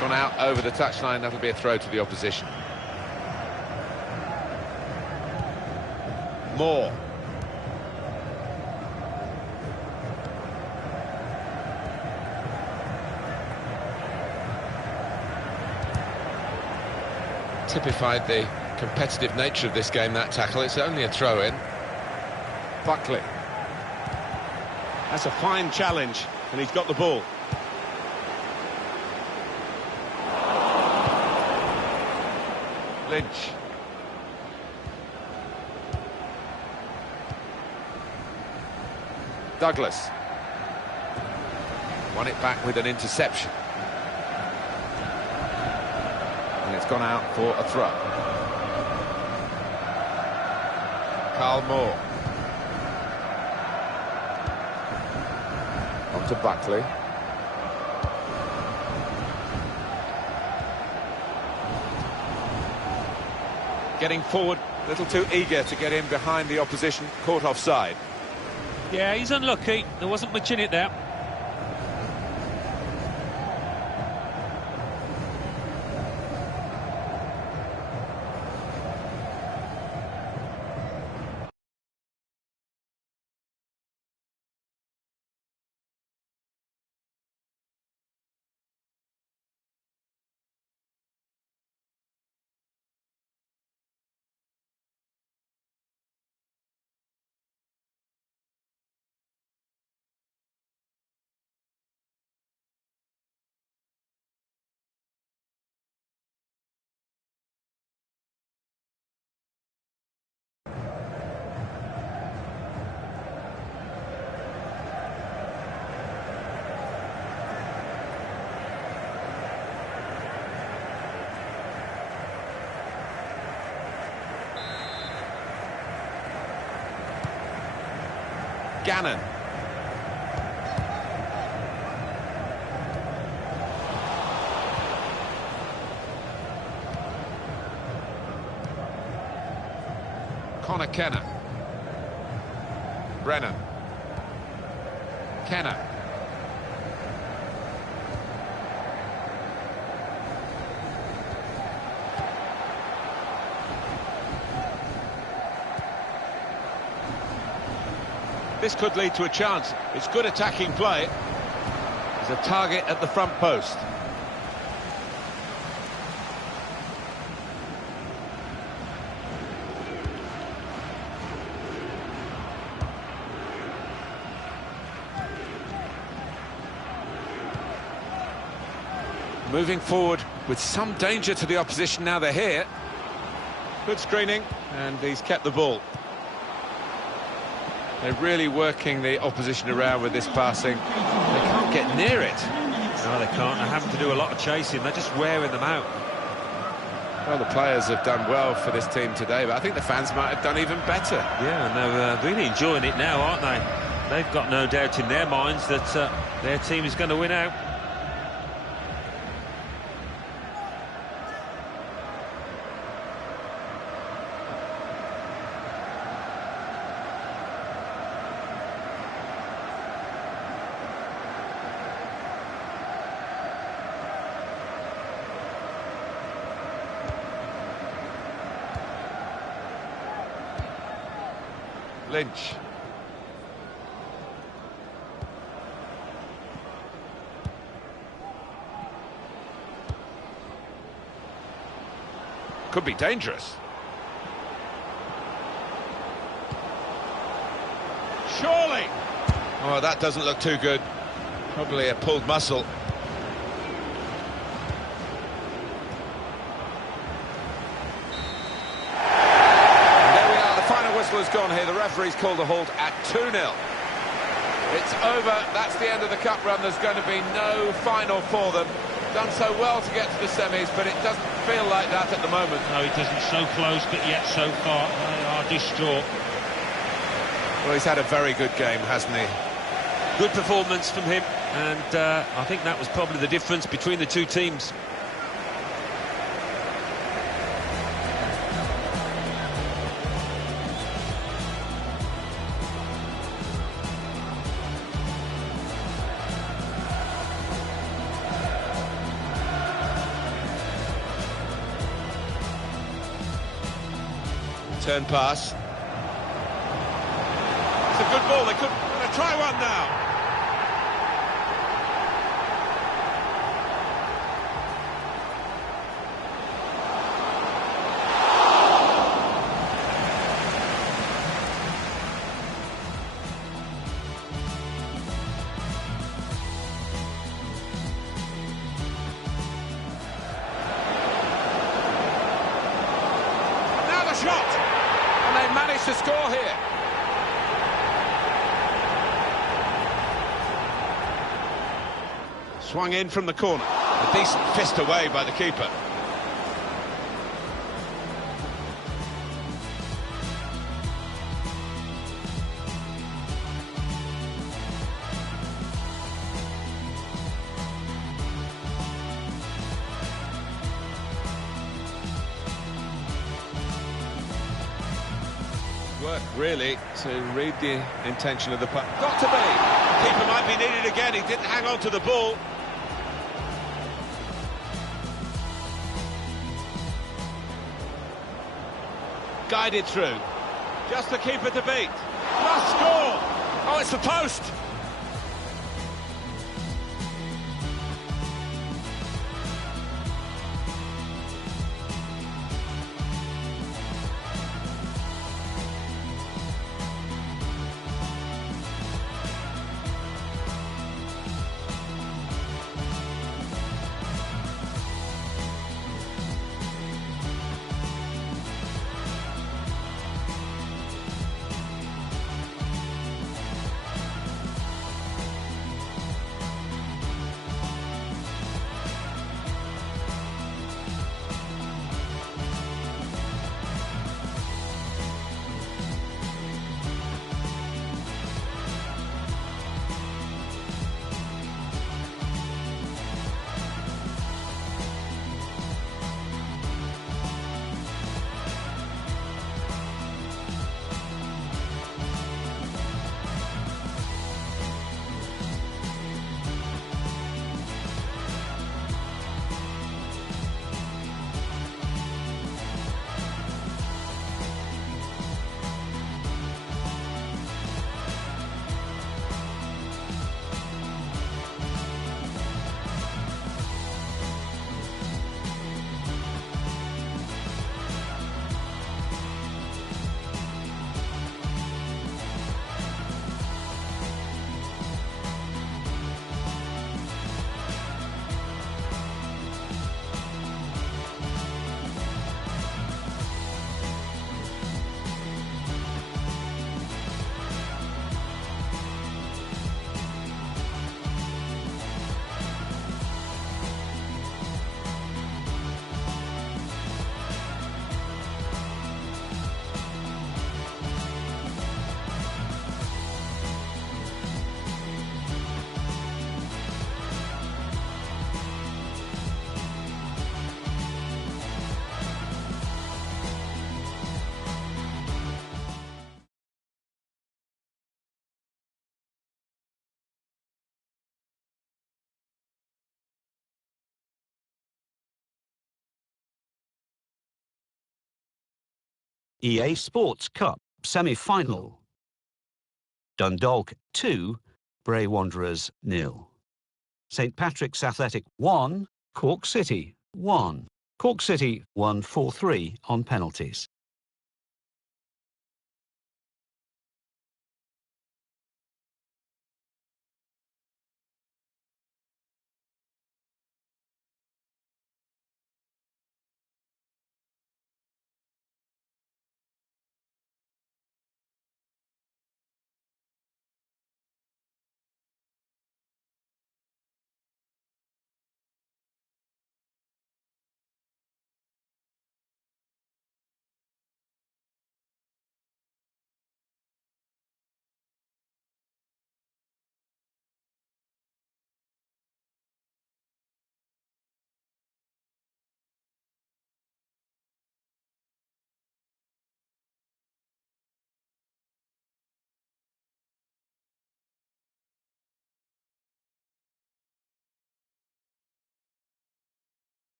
Gone out over the touchline, that'll be a throw to the opposition. Moore. Typified the competitive nature of this game, that tackle. It's only a throw-in. Buckley. That's a fine challenge, and he's got the ball. Lynch. Douglas. Won it back with an interception. And it's gone out for a throw. Carl Moore. On to Buckley. Getting forward, a little too eager to get in behind the opposition, caught offside. Yeah, he's unlucky. There wasn't much in it there. Gannon. Connor Kenner. Brennan. Kenner. This could lead to a chance. It's good attacking play. There's a target at the front post. Moving forward with some danger to the opposition now they're here. Good screening, and he's kept the ball. They're really working the opposition around with this passing. They can't get near it. No, they can't. They're having to do a lot of chasing. They're just wearing them out. Well, the players have done well for this team today, but I think the fans might have done even better. Yeah, and they're really enjoying it now, aren't they? They've got no doubt in their minds that their team is going to win out. Lynch. Could be dangerous. Surely. Oh, that doesn't look too good. Probably a pulled muscle. Has gone here. The referee's called a halt at 2-0. It's over. That's the end of the cup run. There's going to be no final for them. Done so well to get to the semis, but it doesn't feel like that at the moment. No, it doesn't. So close, but yet so far. They are distraught. Well, he's had a very good game, hasn't he? Good performance from him, and I think that was probably the difference between the two teams. Return pass. It's a good ball. They could try one now. Shot, and they managed to score here. Swung in from the corner. A decent fist away by the keeper. Work really to read the intention of the puck. Got to be. Keeper might be needed again. He didn't hang on to the ball. Guided through. Just the keeper to beat. Must score. Oh, it's the post. EA Sports Cup semi-final. Dundalk 2, Bray Wanderers 0. St Patrick's Athletic 1, Cork City 1. Cork City won 4-3 on penalties.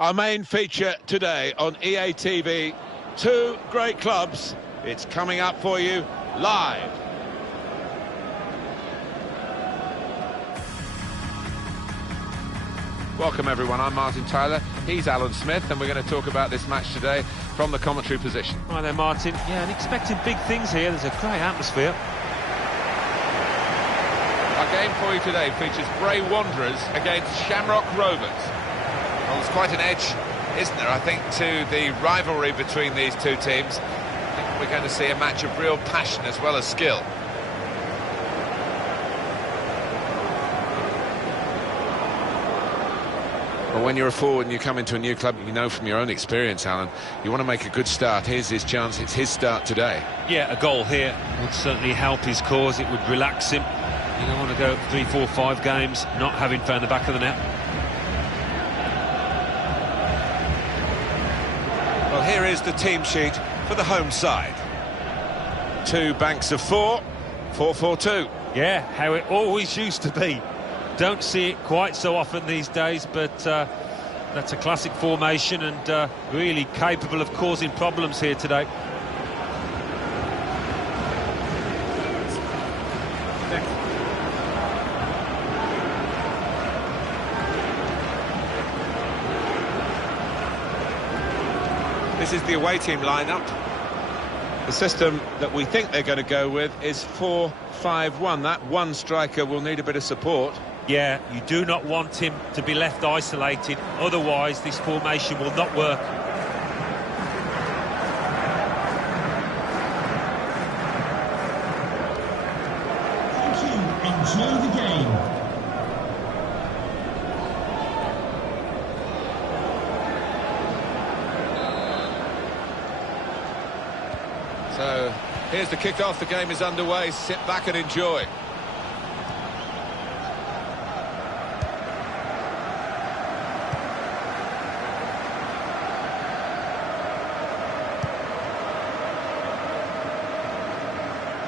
Our main feature today on EA TV, two great clubs. It's coming up for you live. Welcome everyone, I'm Martin Tyler, he's Alan Smith, and we're going to talk about this match today from the commentary position. Hi there, Martin. Yeah, and expecting big things here. There's a great atmosphere. Our game for you today features Bray Wanderers against Shamrock Rovers. Well, there's quite an edge, isn't there, I think, to the rivalry between these two teams. I think we're going to see a match of real passion as well as skill. Well, when you're a forward and you come into a new club, you know from your own experience, Alan, you want to make a good start. Here's his chance, it's his start today. Yeah, a goal here would certainly help his cause. It would relax him. You don't want to go 3, 4, 5 games not having found the back of the net. Well, here is the team sheet for the home side. 2 banks of 4, 4-4-2. Yeah, how it always used to be. Don't see it quite so often these days, but that's a classic formation and really capable of causing problems here today. This is the away team lineup. The system that we think they're going to go with is 4-5-1. That one striker will need a bit of support. Yeah, you do not want him to be left isolated, otherwise this formation will not work. Thank you. Enjoy the game. So here's the kick-off. The game is underway. Sit back and enjoy.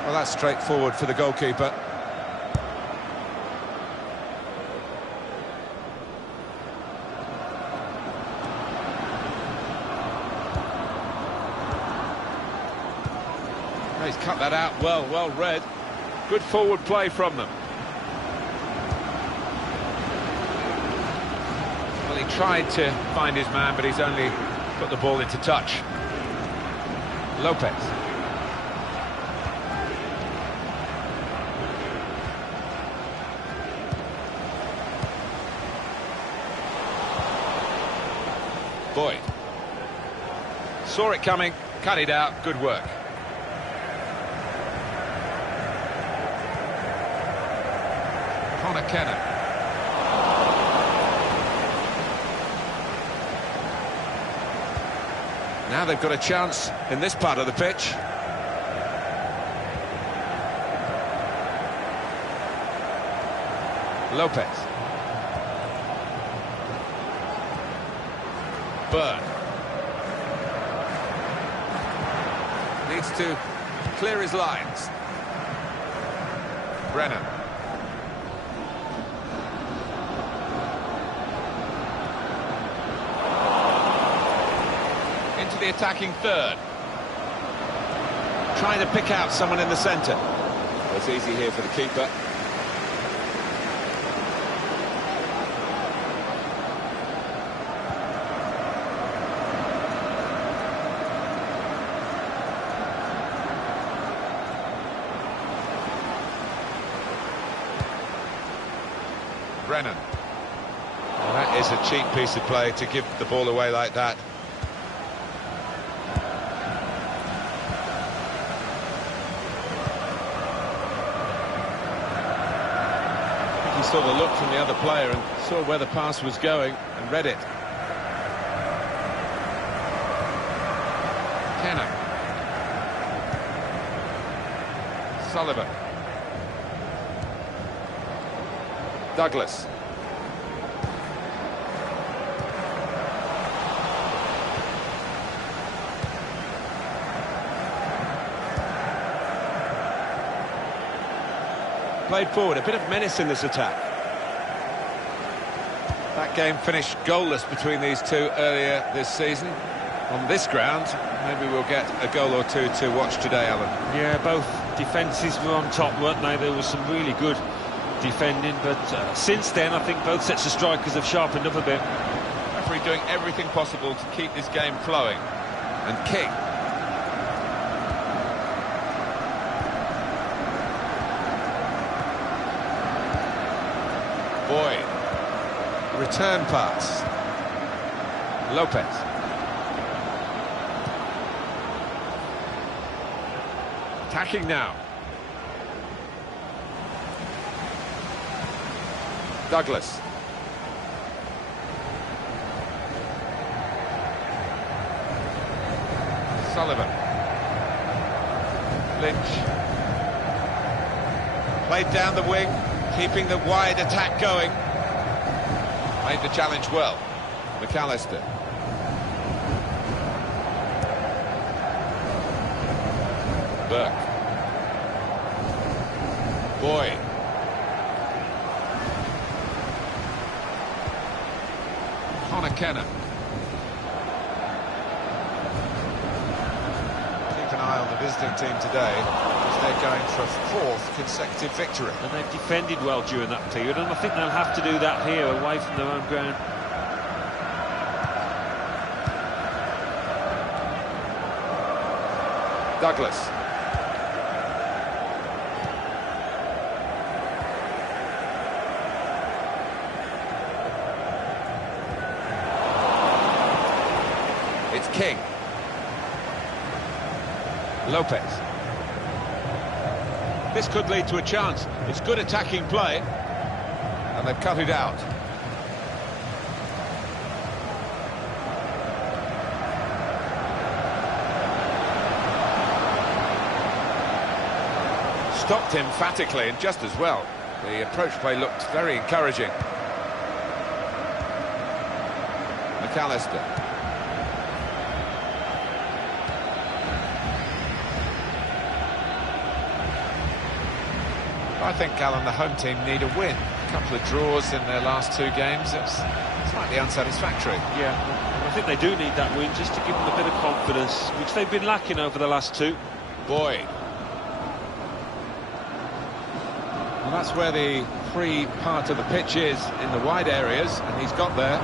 Well, that's straightforward for the goalkeeper. He's cut that out well read. Good forward play from them. Well, he tried to find his man, but he's only put the ball into touch. Lopez. Boyd. Saw it coming, cut it out, good work. Kenner. Now they've got a chance in this part of the pitch. Lopez. Byrne. Needs to clear his lines. Brennan. The attacking third, trying to pick out someone in the centre. Well, it's easy here for the keeper. Brennan. Well, that is a cheap piece of play to give the ball away like that. He saw the look from the other player and saw where the pass was going and read it. Kenner. Sullivan. Douglas. Played forward, a bit of menace in this attack. That game finished goalless between these two earlier this season. On this ground, maybe we'll get a goal or two to watch today, Alan. Yeah, both defences were on top, weren't they? There was some really good defending, but since then I think both sets of strikers have sharpened up a bit. Referee doing everything possible to keep this game flowing. And King. Boyd. Return pass. Lopez. Attacking now. Douglas. Sullivan. Lynch. Played down the wing, keeping the wide attack going. Made the challenge well. McAllister. Burke. Boyd. Kenner. Keep an eye on the visiting team today, as they're going for a fourth consecutive victory. And they've defended well during that period, and I think they'll have to do that here, away from their own ground. Douglas. King. Lopez. This could lead to a chance. It's good attacking play. And they've cut it out. Stopped emphatically and just as well. The approach play looked very encouraging. McAllister. I think, Alan, the home team need a win. A couple of draws in their last two games. It's slightly unsatisfactory. Yeah, I think they do need that win just to give them a bit of confidence, which they've been lacking over the last two. Boyd. Well, that's where the free part of the pitch is, in the wide areas, and he's got there.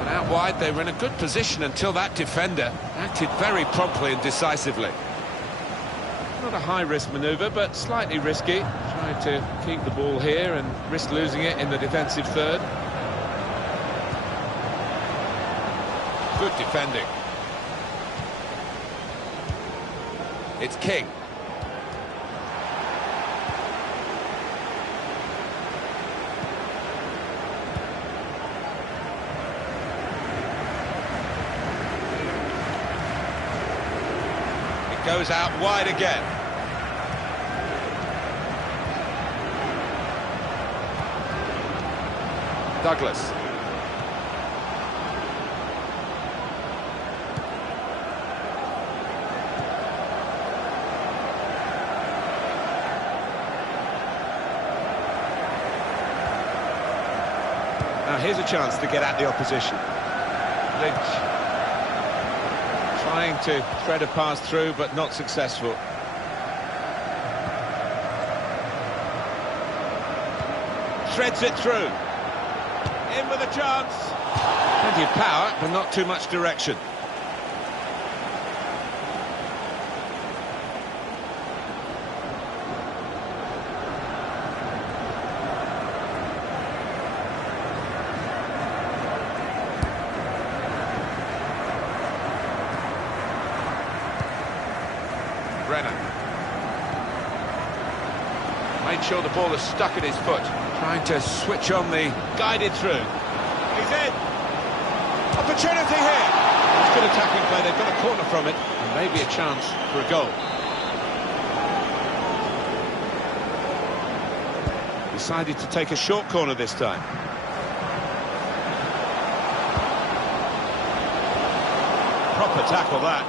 And out wide, they were in a good position until that defender acted very promptly and decisively. Not a high-risk manoeuvre, but slightly risky. Trying to keep the ball here and risk losing it in the defensive third. Good defending. It's King. It goes out wide again. Douglas. Now here's a chance to get at the opposition. Lynch trying to thread a pass through, but not successful. Threads it through. In with a chance. Plenty of power, but not too much direction. Brennan. Made sure the ball is stuck at his foot. Trying to switch on the guided through. He's in. Opportunity here. It's good attacking play. They've got a corner from it. And maybe a chance for a goal. Decided to take a short corner this time. Proper tackle that.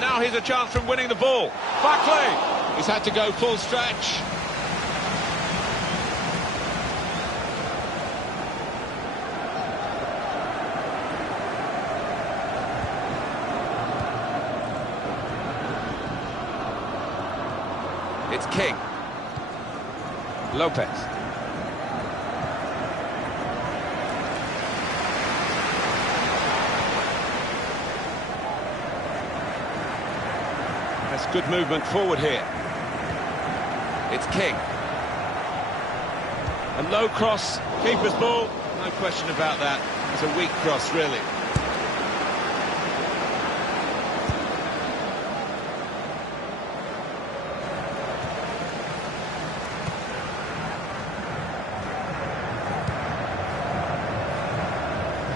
Now here's a chance from winning the ball. Buckley. He's had to go full stretch. It's King. Lopez. That's good movement forward here. It's King. A low cross, keeper's ball. No question about that. It's a weak cross, really.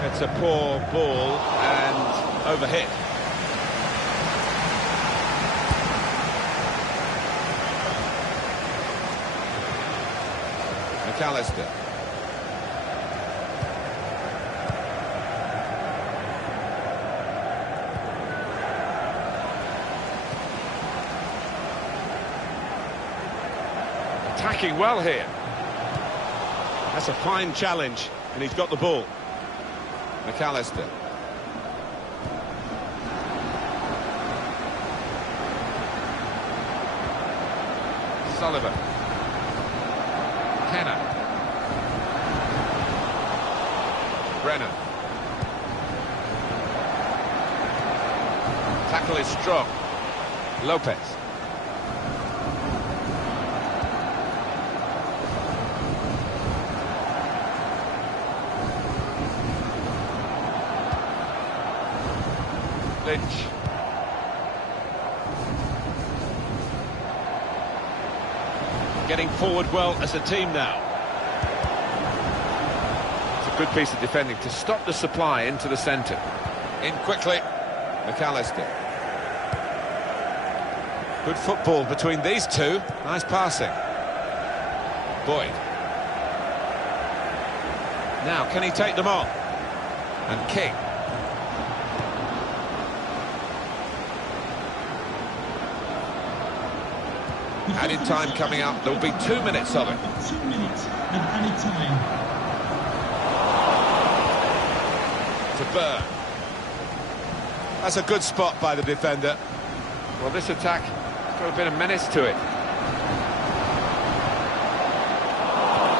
It's a poor ball and overhit. McAllister. Attacking well here. That's a fine challenge, and he's got the ball. McAllister. Sullivan. Henner. Brennan. Tackle is strong. Lopez. Lynch. Getting forward well as a team now. It's a good piece of defending to stop the supply into the centre. In quickly. McAllister. Good football between these two. Nice passing. Boyd. Now, can he take them on? And King. Added time coming up. There will be 2 minutes of it. 2 minutes of added time. To Burn. That's a good spot by the defender. Well, this attack has got a bit of menace to it.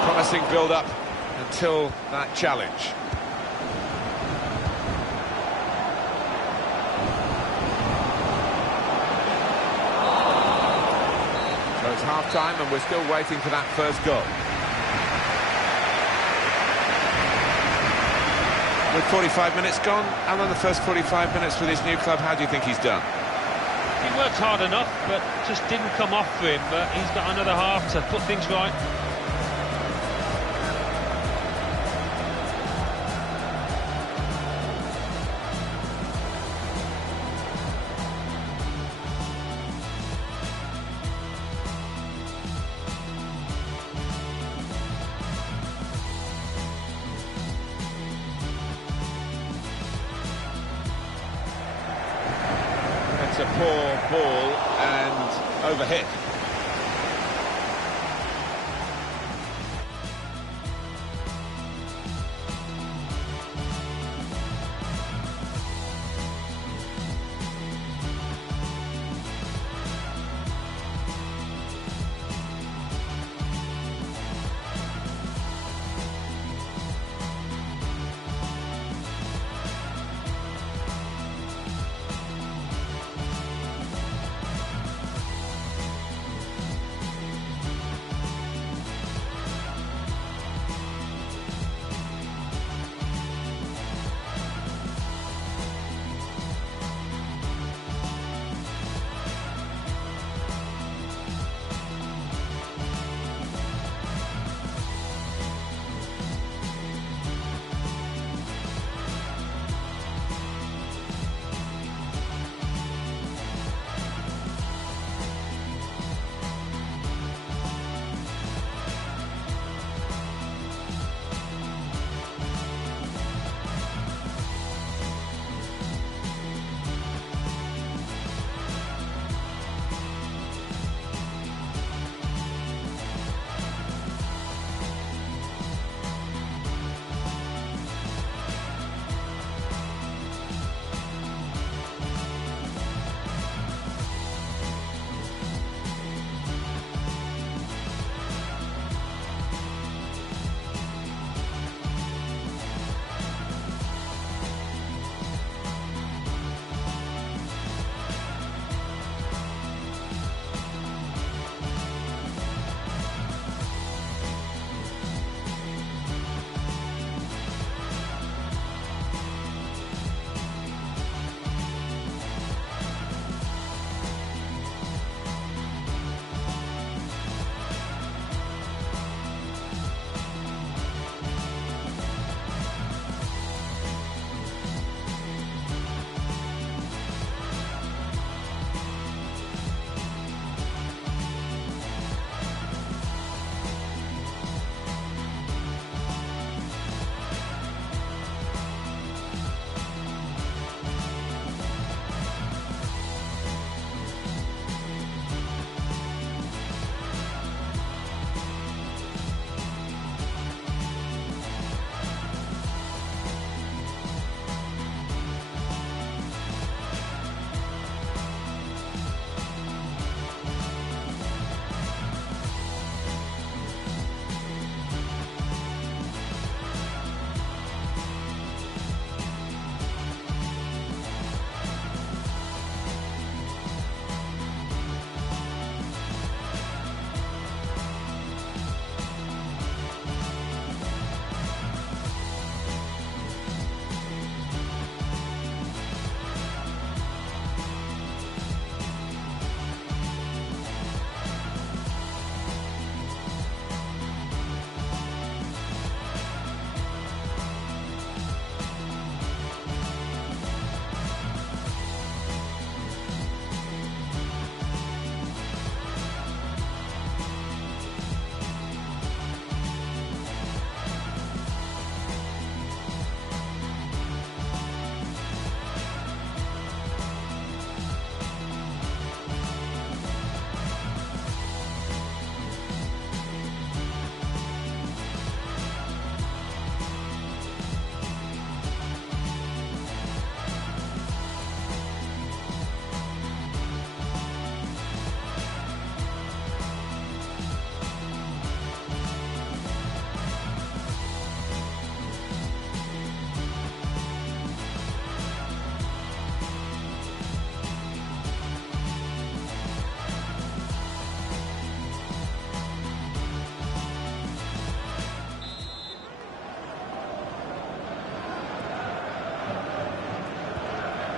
Promising build-up until that challenge. So it's half-time and we're still waiting for that first goal. With 45 minutes gone, Alan, the first 45 minutes with his new club, how do you think he's done? He worked hard enough, but just didn't come off for him. But he's got another half to put things right. It's a poor ball and overhit.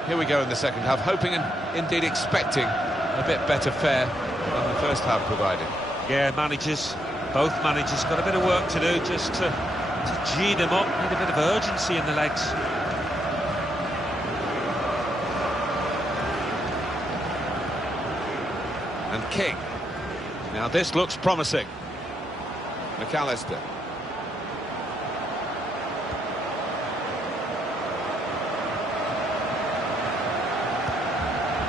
Here we go in the second half, hoping and indeed expecting a bit better fare than the first half provided. Yeah, both managers got a bit of work to do just to G them up, need a bit of urgency in the legs. And King. Now this looks promising. McAllister.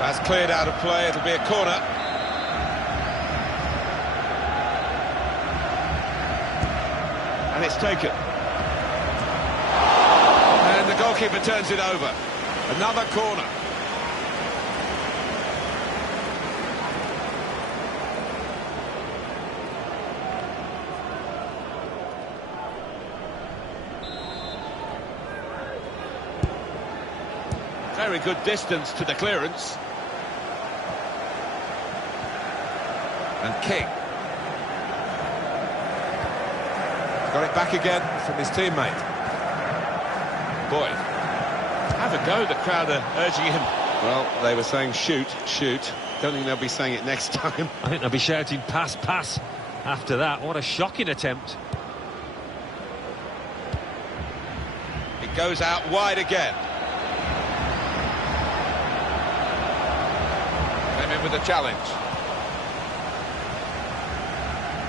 That's cleared out of play, it'll be a corner. And it's taken. And the goalkeeper turns it over. Another corner. Very good distance to the clearance. And King. Got it back again from his teammate. Boyd. Have a go, the crowd are urging him. Well, they were saying shoot, shoot. Don't think they'll be saying it next time. I think they'll be shouting pass, pass after that. What a shocking attempt. It goes out wide again. Came in with a challenge.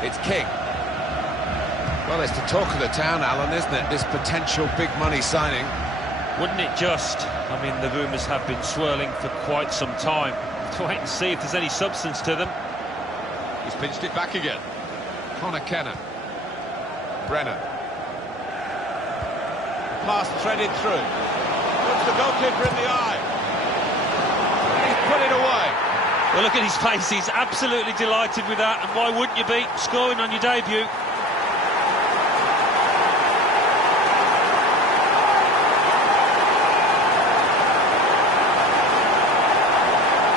It's King. Well, it's the talk of the town, Alan, isn't it? This potential big money signing. Wouldn't it just? I mean, the rumours have been swirling for quite some time. To wait and see if there's any substance to them. He's pinched it back again. Connor Kenner. Brenner. Pass threaded through. Puts the goalkeeper in the eye. And he's put it away. Well, look at his face. He's absolutely delighted with that. And why wouldn't you be scoring on your debut?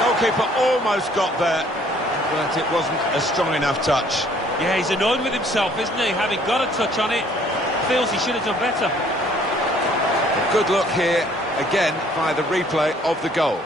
Goalkeeper almost got there, but it wasn't a strong enough touch. Yeah, he's annoyed with himself, isn't he? Having got a touch on it, feels he should have done better. A good look here, again, by the replay of the goal.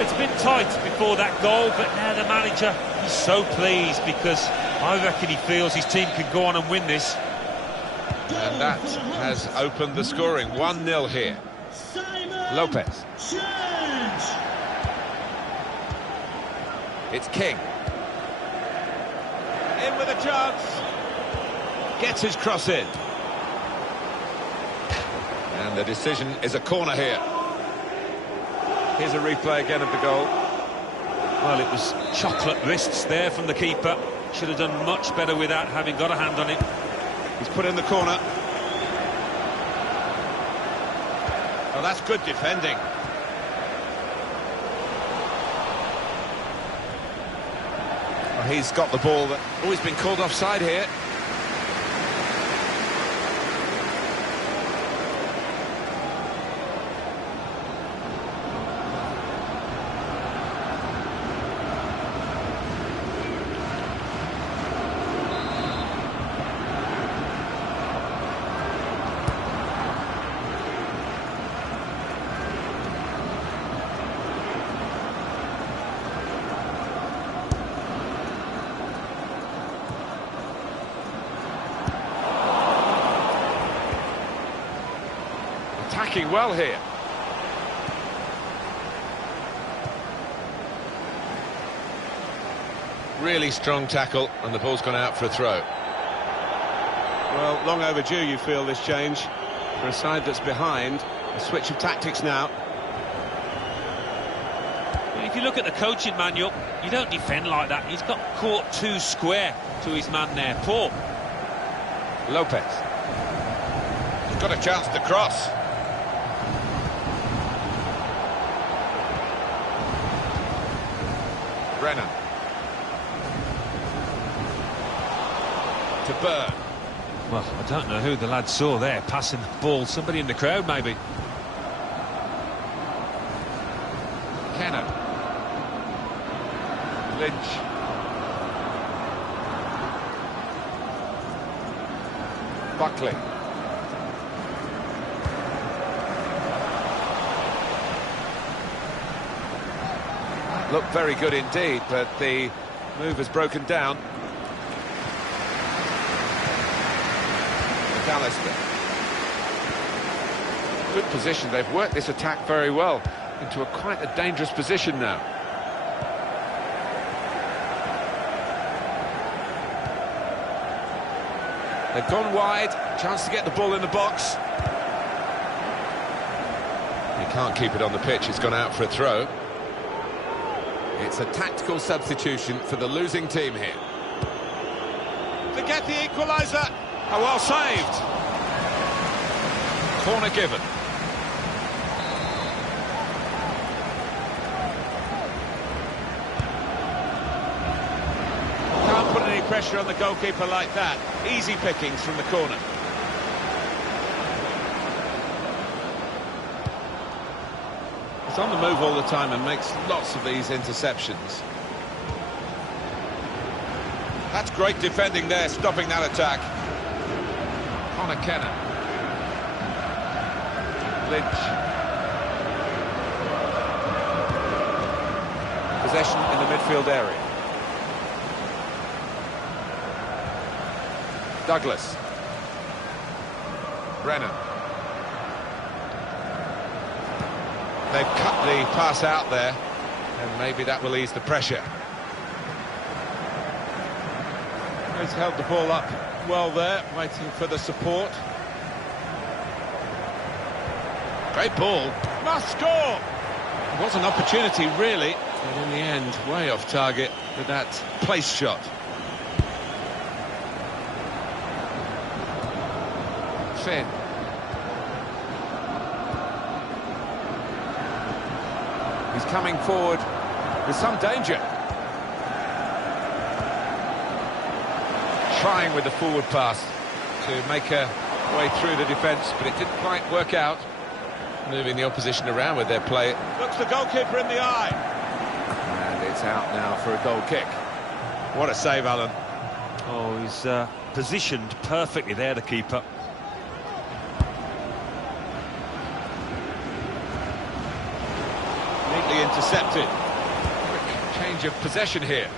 It's been tight before that goal, but now the manager is so pleased because I reckon he feels his team can go on and win this. And that has opened the scoring. 1-0 here. Lopez. It's King. In with a chance. Gets his cross in. And the decision is a corner here. Here's a replay again of the goal. Well, it was chocolate wrists there from the keeper. Should have done much better with that, having got a hand on it. He's put in the corner. Oh, that's good defending. Well, he's got the ball. Oh, he's been called offside here. Attacking well here. Really strong tackle, and the ball's gone out for a throw. Well, long overdue, you feel, this change. For a side that's behind, a switch of tactics now. If you look at the coaching manual, you don't defend like that. He's got caught too square to his man there. Poor. Lopez. He's got a chance to cross. Brennan. To Burn. Well, I don't know who the lad saw there passing the ball. Somebody in the crowd, maybe. Kenner. Lynch. Buckley. Looked very good indeed, but the move has broken down. McAllister. Good position. They've worked this attack very well into quite a dangerous position now. They've gone wide. Chance to get the ball in the box. He can't keep it on the pitch. It's gone out for a throw. It's a tactical substitution for the losing team here. To get the equaliser. Oh, well saved. Corner given. Can't put any pressure on the goalkeeper like that. Easy pickings from the corner. He's on the move all the time and makes lots of these interceptions. That's great defending there, stopping that attack. Connor Kennan. Lynch. Possession in the midfield area. Douglas. Brennan. They've cut the pass out there, and maybe that will ease the pressure. He's held the ball up well there, waiting for the support. Great ball. Must score! It was an opportunity, really, but in the end, way off target with that place shot. Finn. He's coming forward with some danger. Trying with the forward pass to make a way through the defence, but it didn't quite work out. Moving the opposition around with their play. Looks the goalkeeper in the eye. And it's out now for a goal kick. What a save, Alan. Oh, he's positioned perfectly there, the keeper. Neatly intercepted. Quick change of possession here.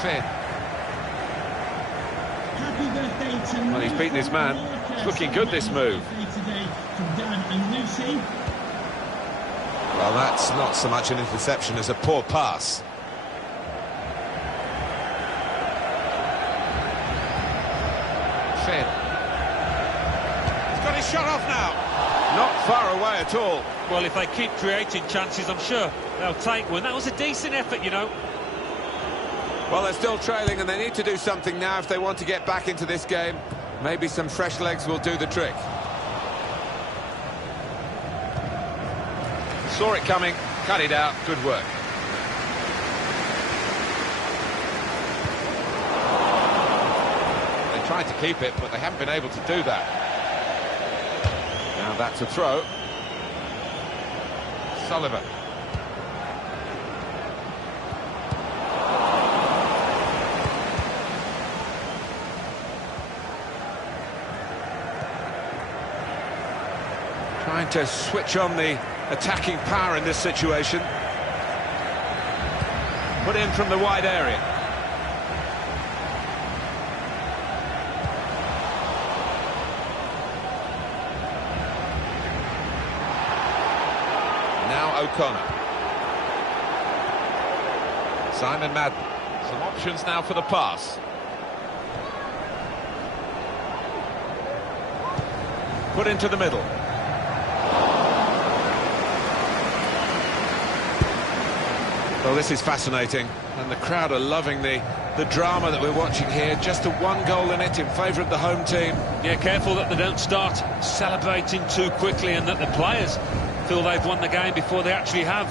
Finn. Happy birthday to Well, he's beaten his man. It's looking good, this move. Today from Dan and Lucy. Well, that's not so much an interception as a poor pass. Finn. He's got his shot off now. Not far away at all. Well, if they keep creating chances, I'm sure they'll take one. That was a decent effort, you know. Well, they're still trailing and they need to do something now if they want to get back into this game. Maybe some fresh legs will do the trick. Saw it coming, cut it out, good work. They tried to keep it, but they haven't been able to do that. Now that's a throw. Sullivan. Trying to switch on the attacking power in this situation. Put in from the wide area. Now O'Connor. Simon Madden. Some options now for the pass. Put into the middle. Well, this is fascinating, and the crowd are loving the drama that we're watching here. Just a one goal in it in favour of the home team. Yeah, careful that they don't start celebrating too quickly and that the players feel they've won the game before they actually have.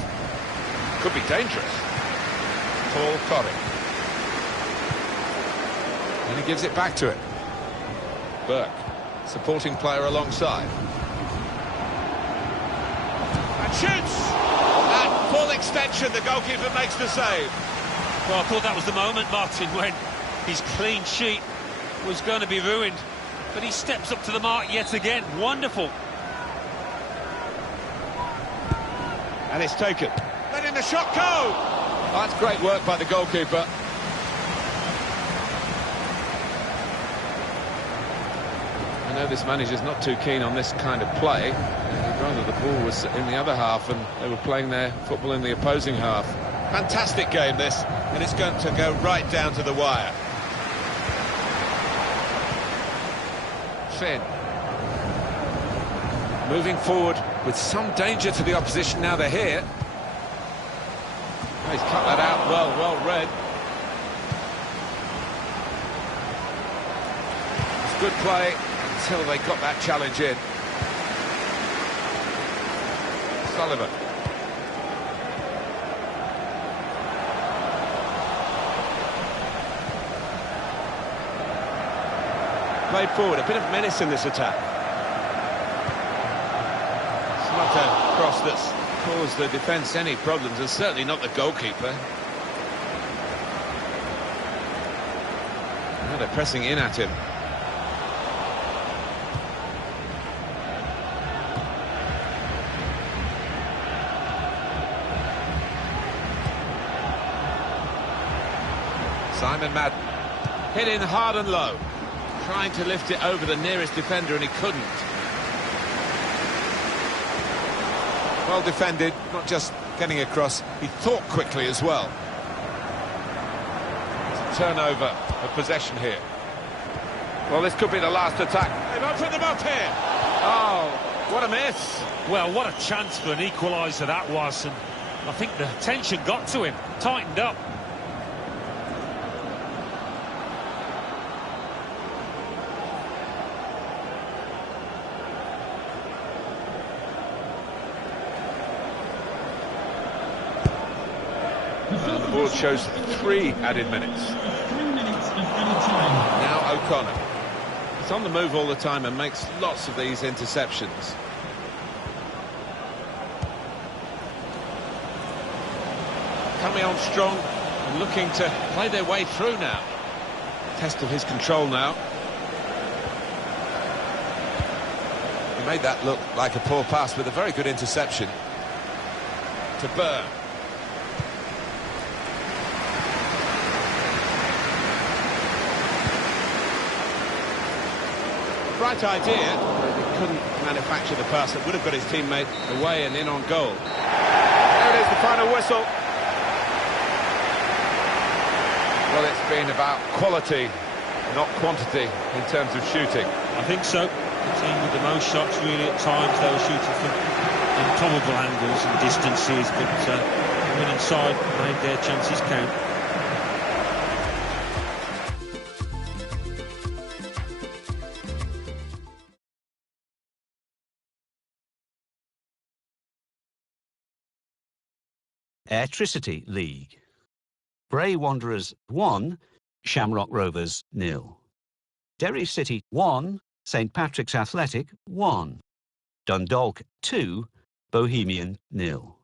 Could be dangerous. Paul Corrie. And he gives it back to it. Burke, supporting player alongside. And shoots! extension, the goalkeeper makes the save. Well, I thought that was the moment, Martin, when his clean sheet was going to be ruined. But he steps up to the mark yet again. Wonderful. And it's taken. Letting the shot go! Oh, that's great work by the goalkeeper. I know this manager's not too keen on this kind of play. He'd rather the ball was in the other half and they were playing their football in the opposing half. Fantastic game, this, and it's going to go right down to the wire. Finn. Moving forward with some danger to the opposition now they're here. Oh, he's cut that out well read. It's good play until they got that challenge in. Sullivan. Played forward, a bit of menace in this attack. It's not a cross that's caused the defence any problems, and certainly not the goalkeeper. Now they're pressing in at him. Simon Madden hit in hard and low, trying to lift it over the nearest defender, and he couldn't. Well defended, not just getting across, he thought quickly as well. It's a turnover of possession here. Well, this could be the last attack. They've opened them up here. Oh, what a miss. Well, what a chance for an equaliser that was, and I think the tension got to him, tightened up. And the board shows 3 added minutes. 3 minutes of added time. Now O'Connor. He's on the move all the time and makes lots of these interceptions. Coming on strong and looking to play their way through now. Test of his control now. He made that look like a poor pass with a very good interception. To Burr. Right idea, but he couldn't manufacture the pass that would have got his teammate away and in on goal. There it is, the final whistle. Well, it's been about quality, not quantity, in terms of shooting. I think so. The team with the most shots, really, at times, they were shooting from improbable angles and distances, but the winning side made their chances count. Airtricity League. Bray Wanderers 1, Shamrock Rovers 0. Derry City 1, St Patrick's Athletic 1. Dundalk 2, Bohemian 0.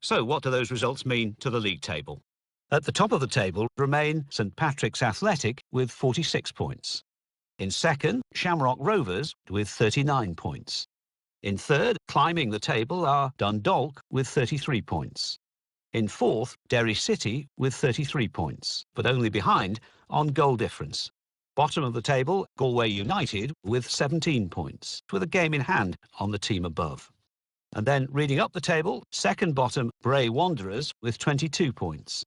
So what do those results mean to the league table? At the top of the table remain St Patrick's Athletic with 46 points. In second, Shamrock Rovers with 39 points. In third, climbing the table, are Dundalk with 33 points. In fourth, Derry City with 33 points, but only behind on goal difference. Bottom of the table, Galway United with 17 points, with a game in hand on the team above. And then reading up the table, second bottom, Bray Wanderers with 22 points.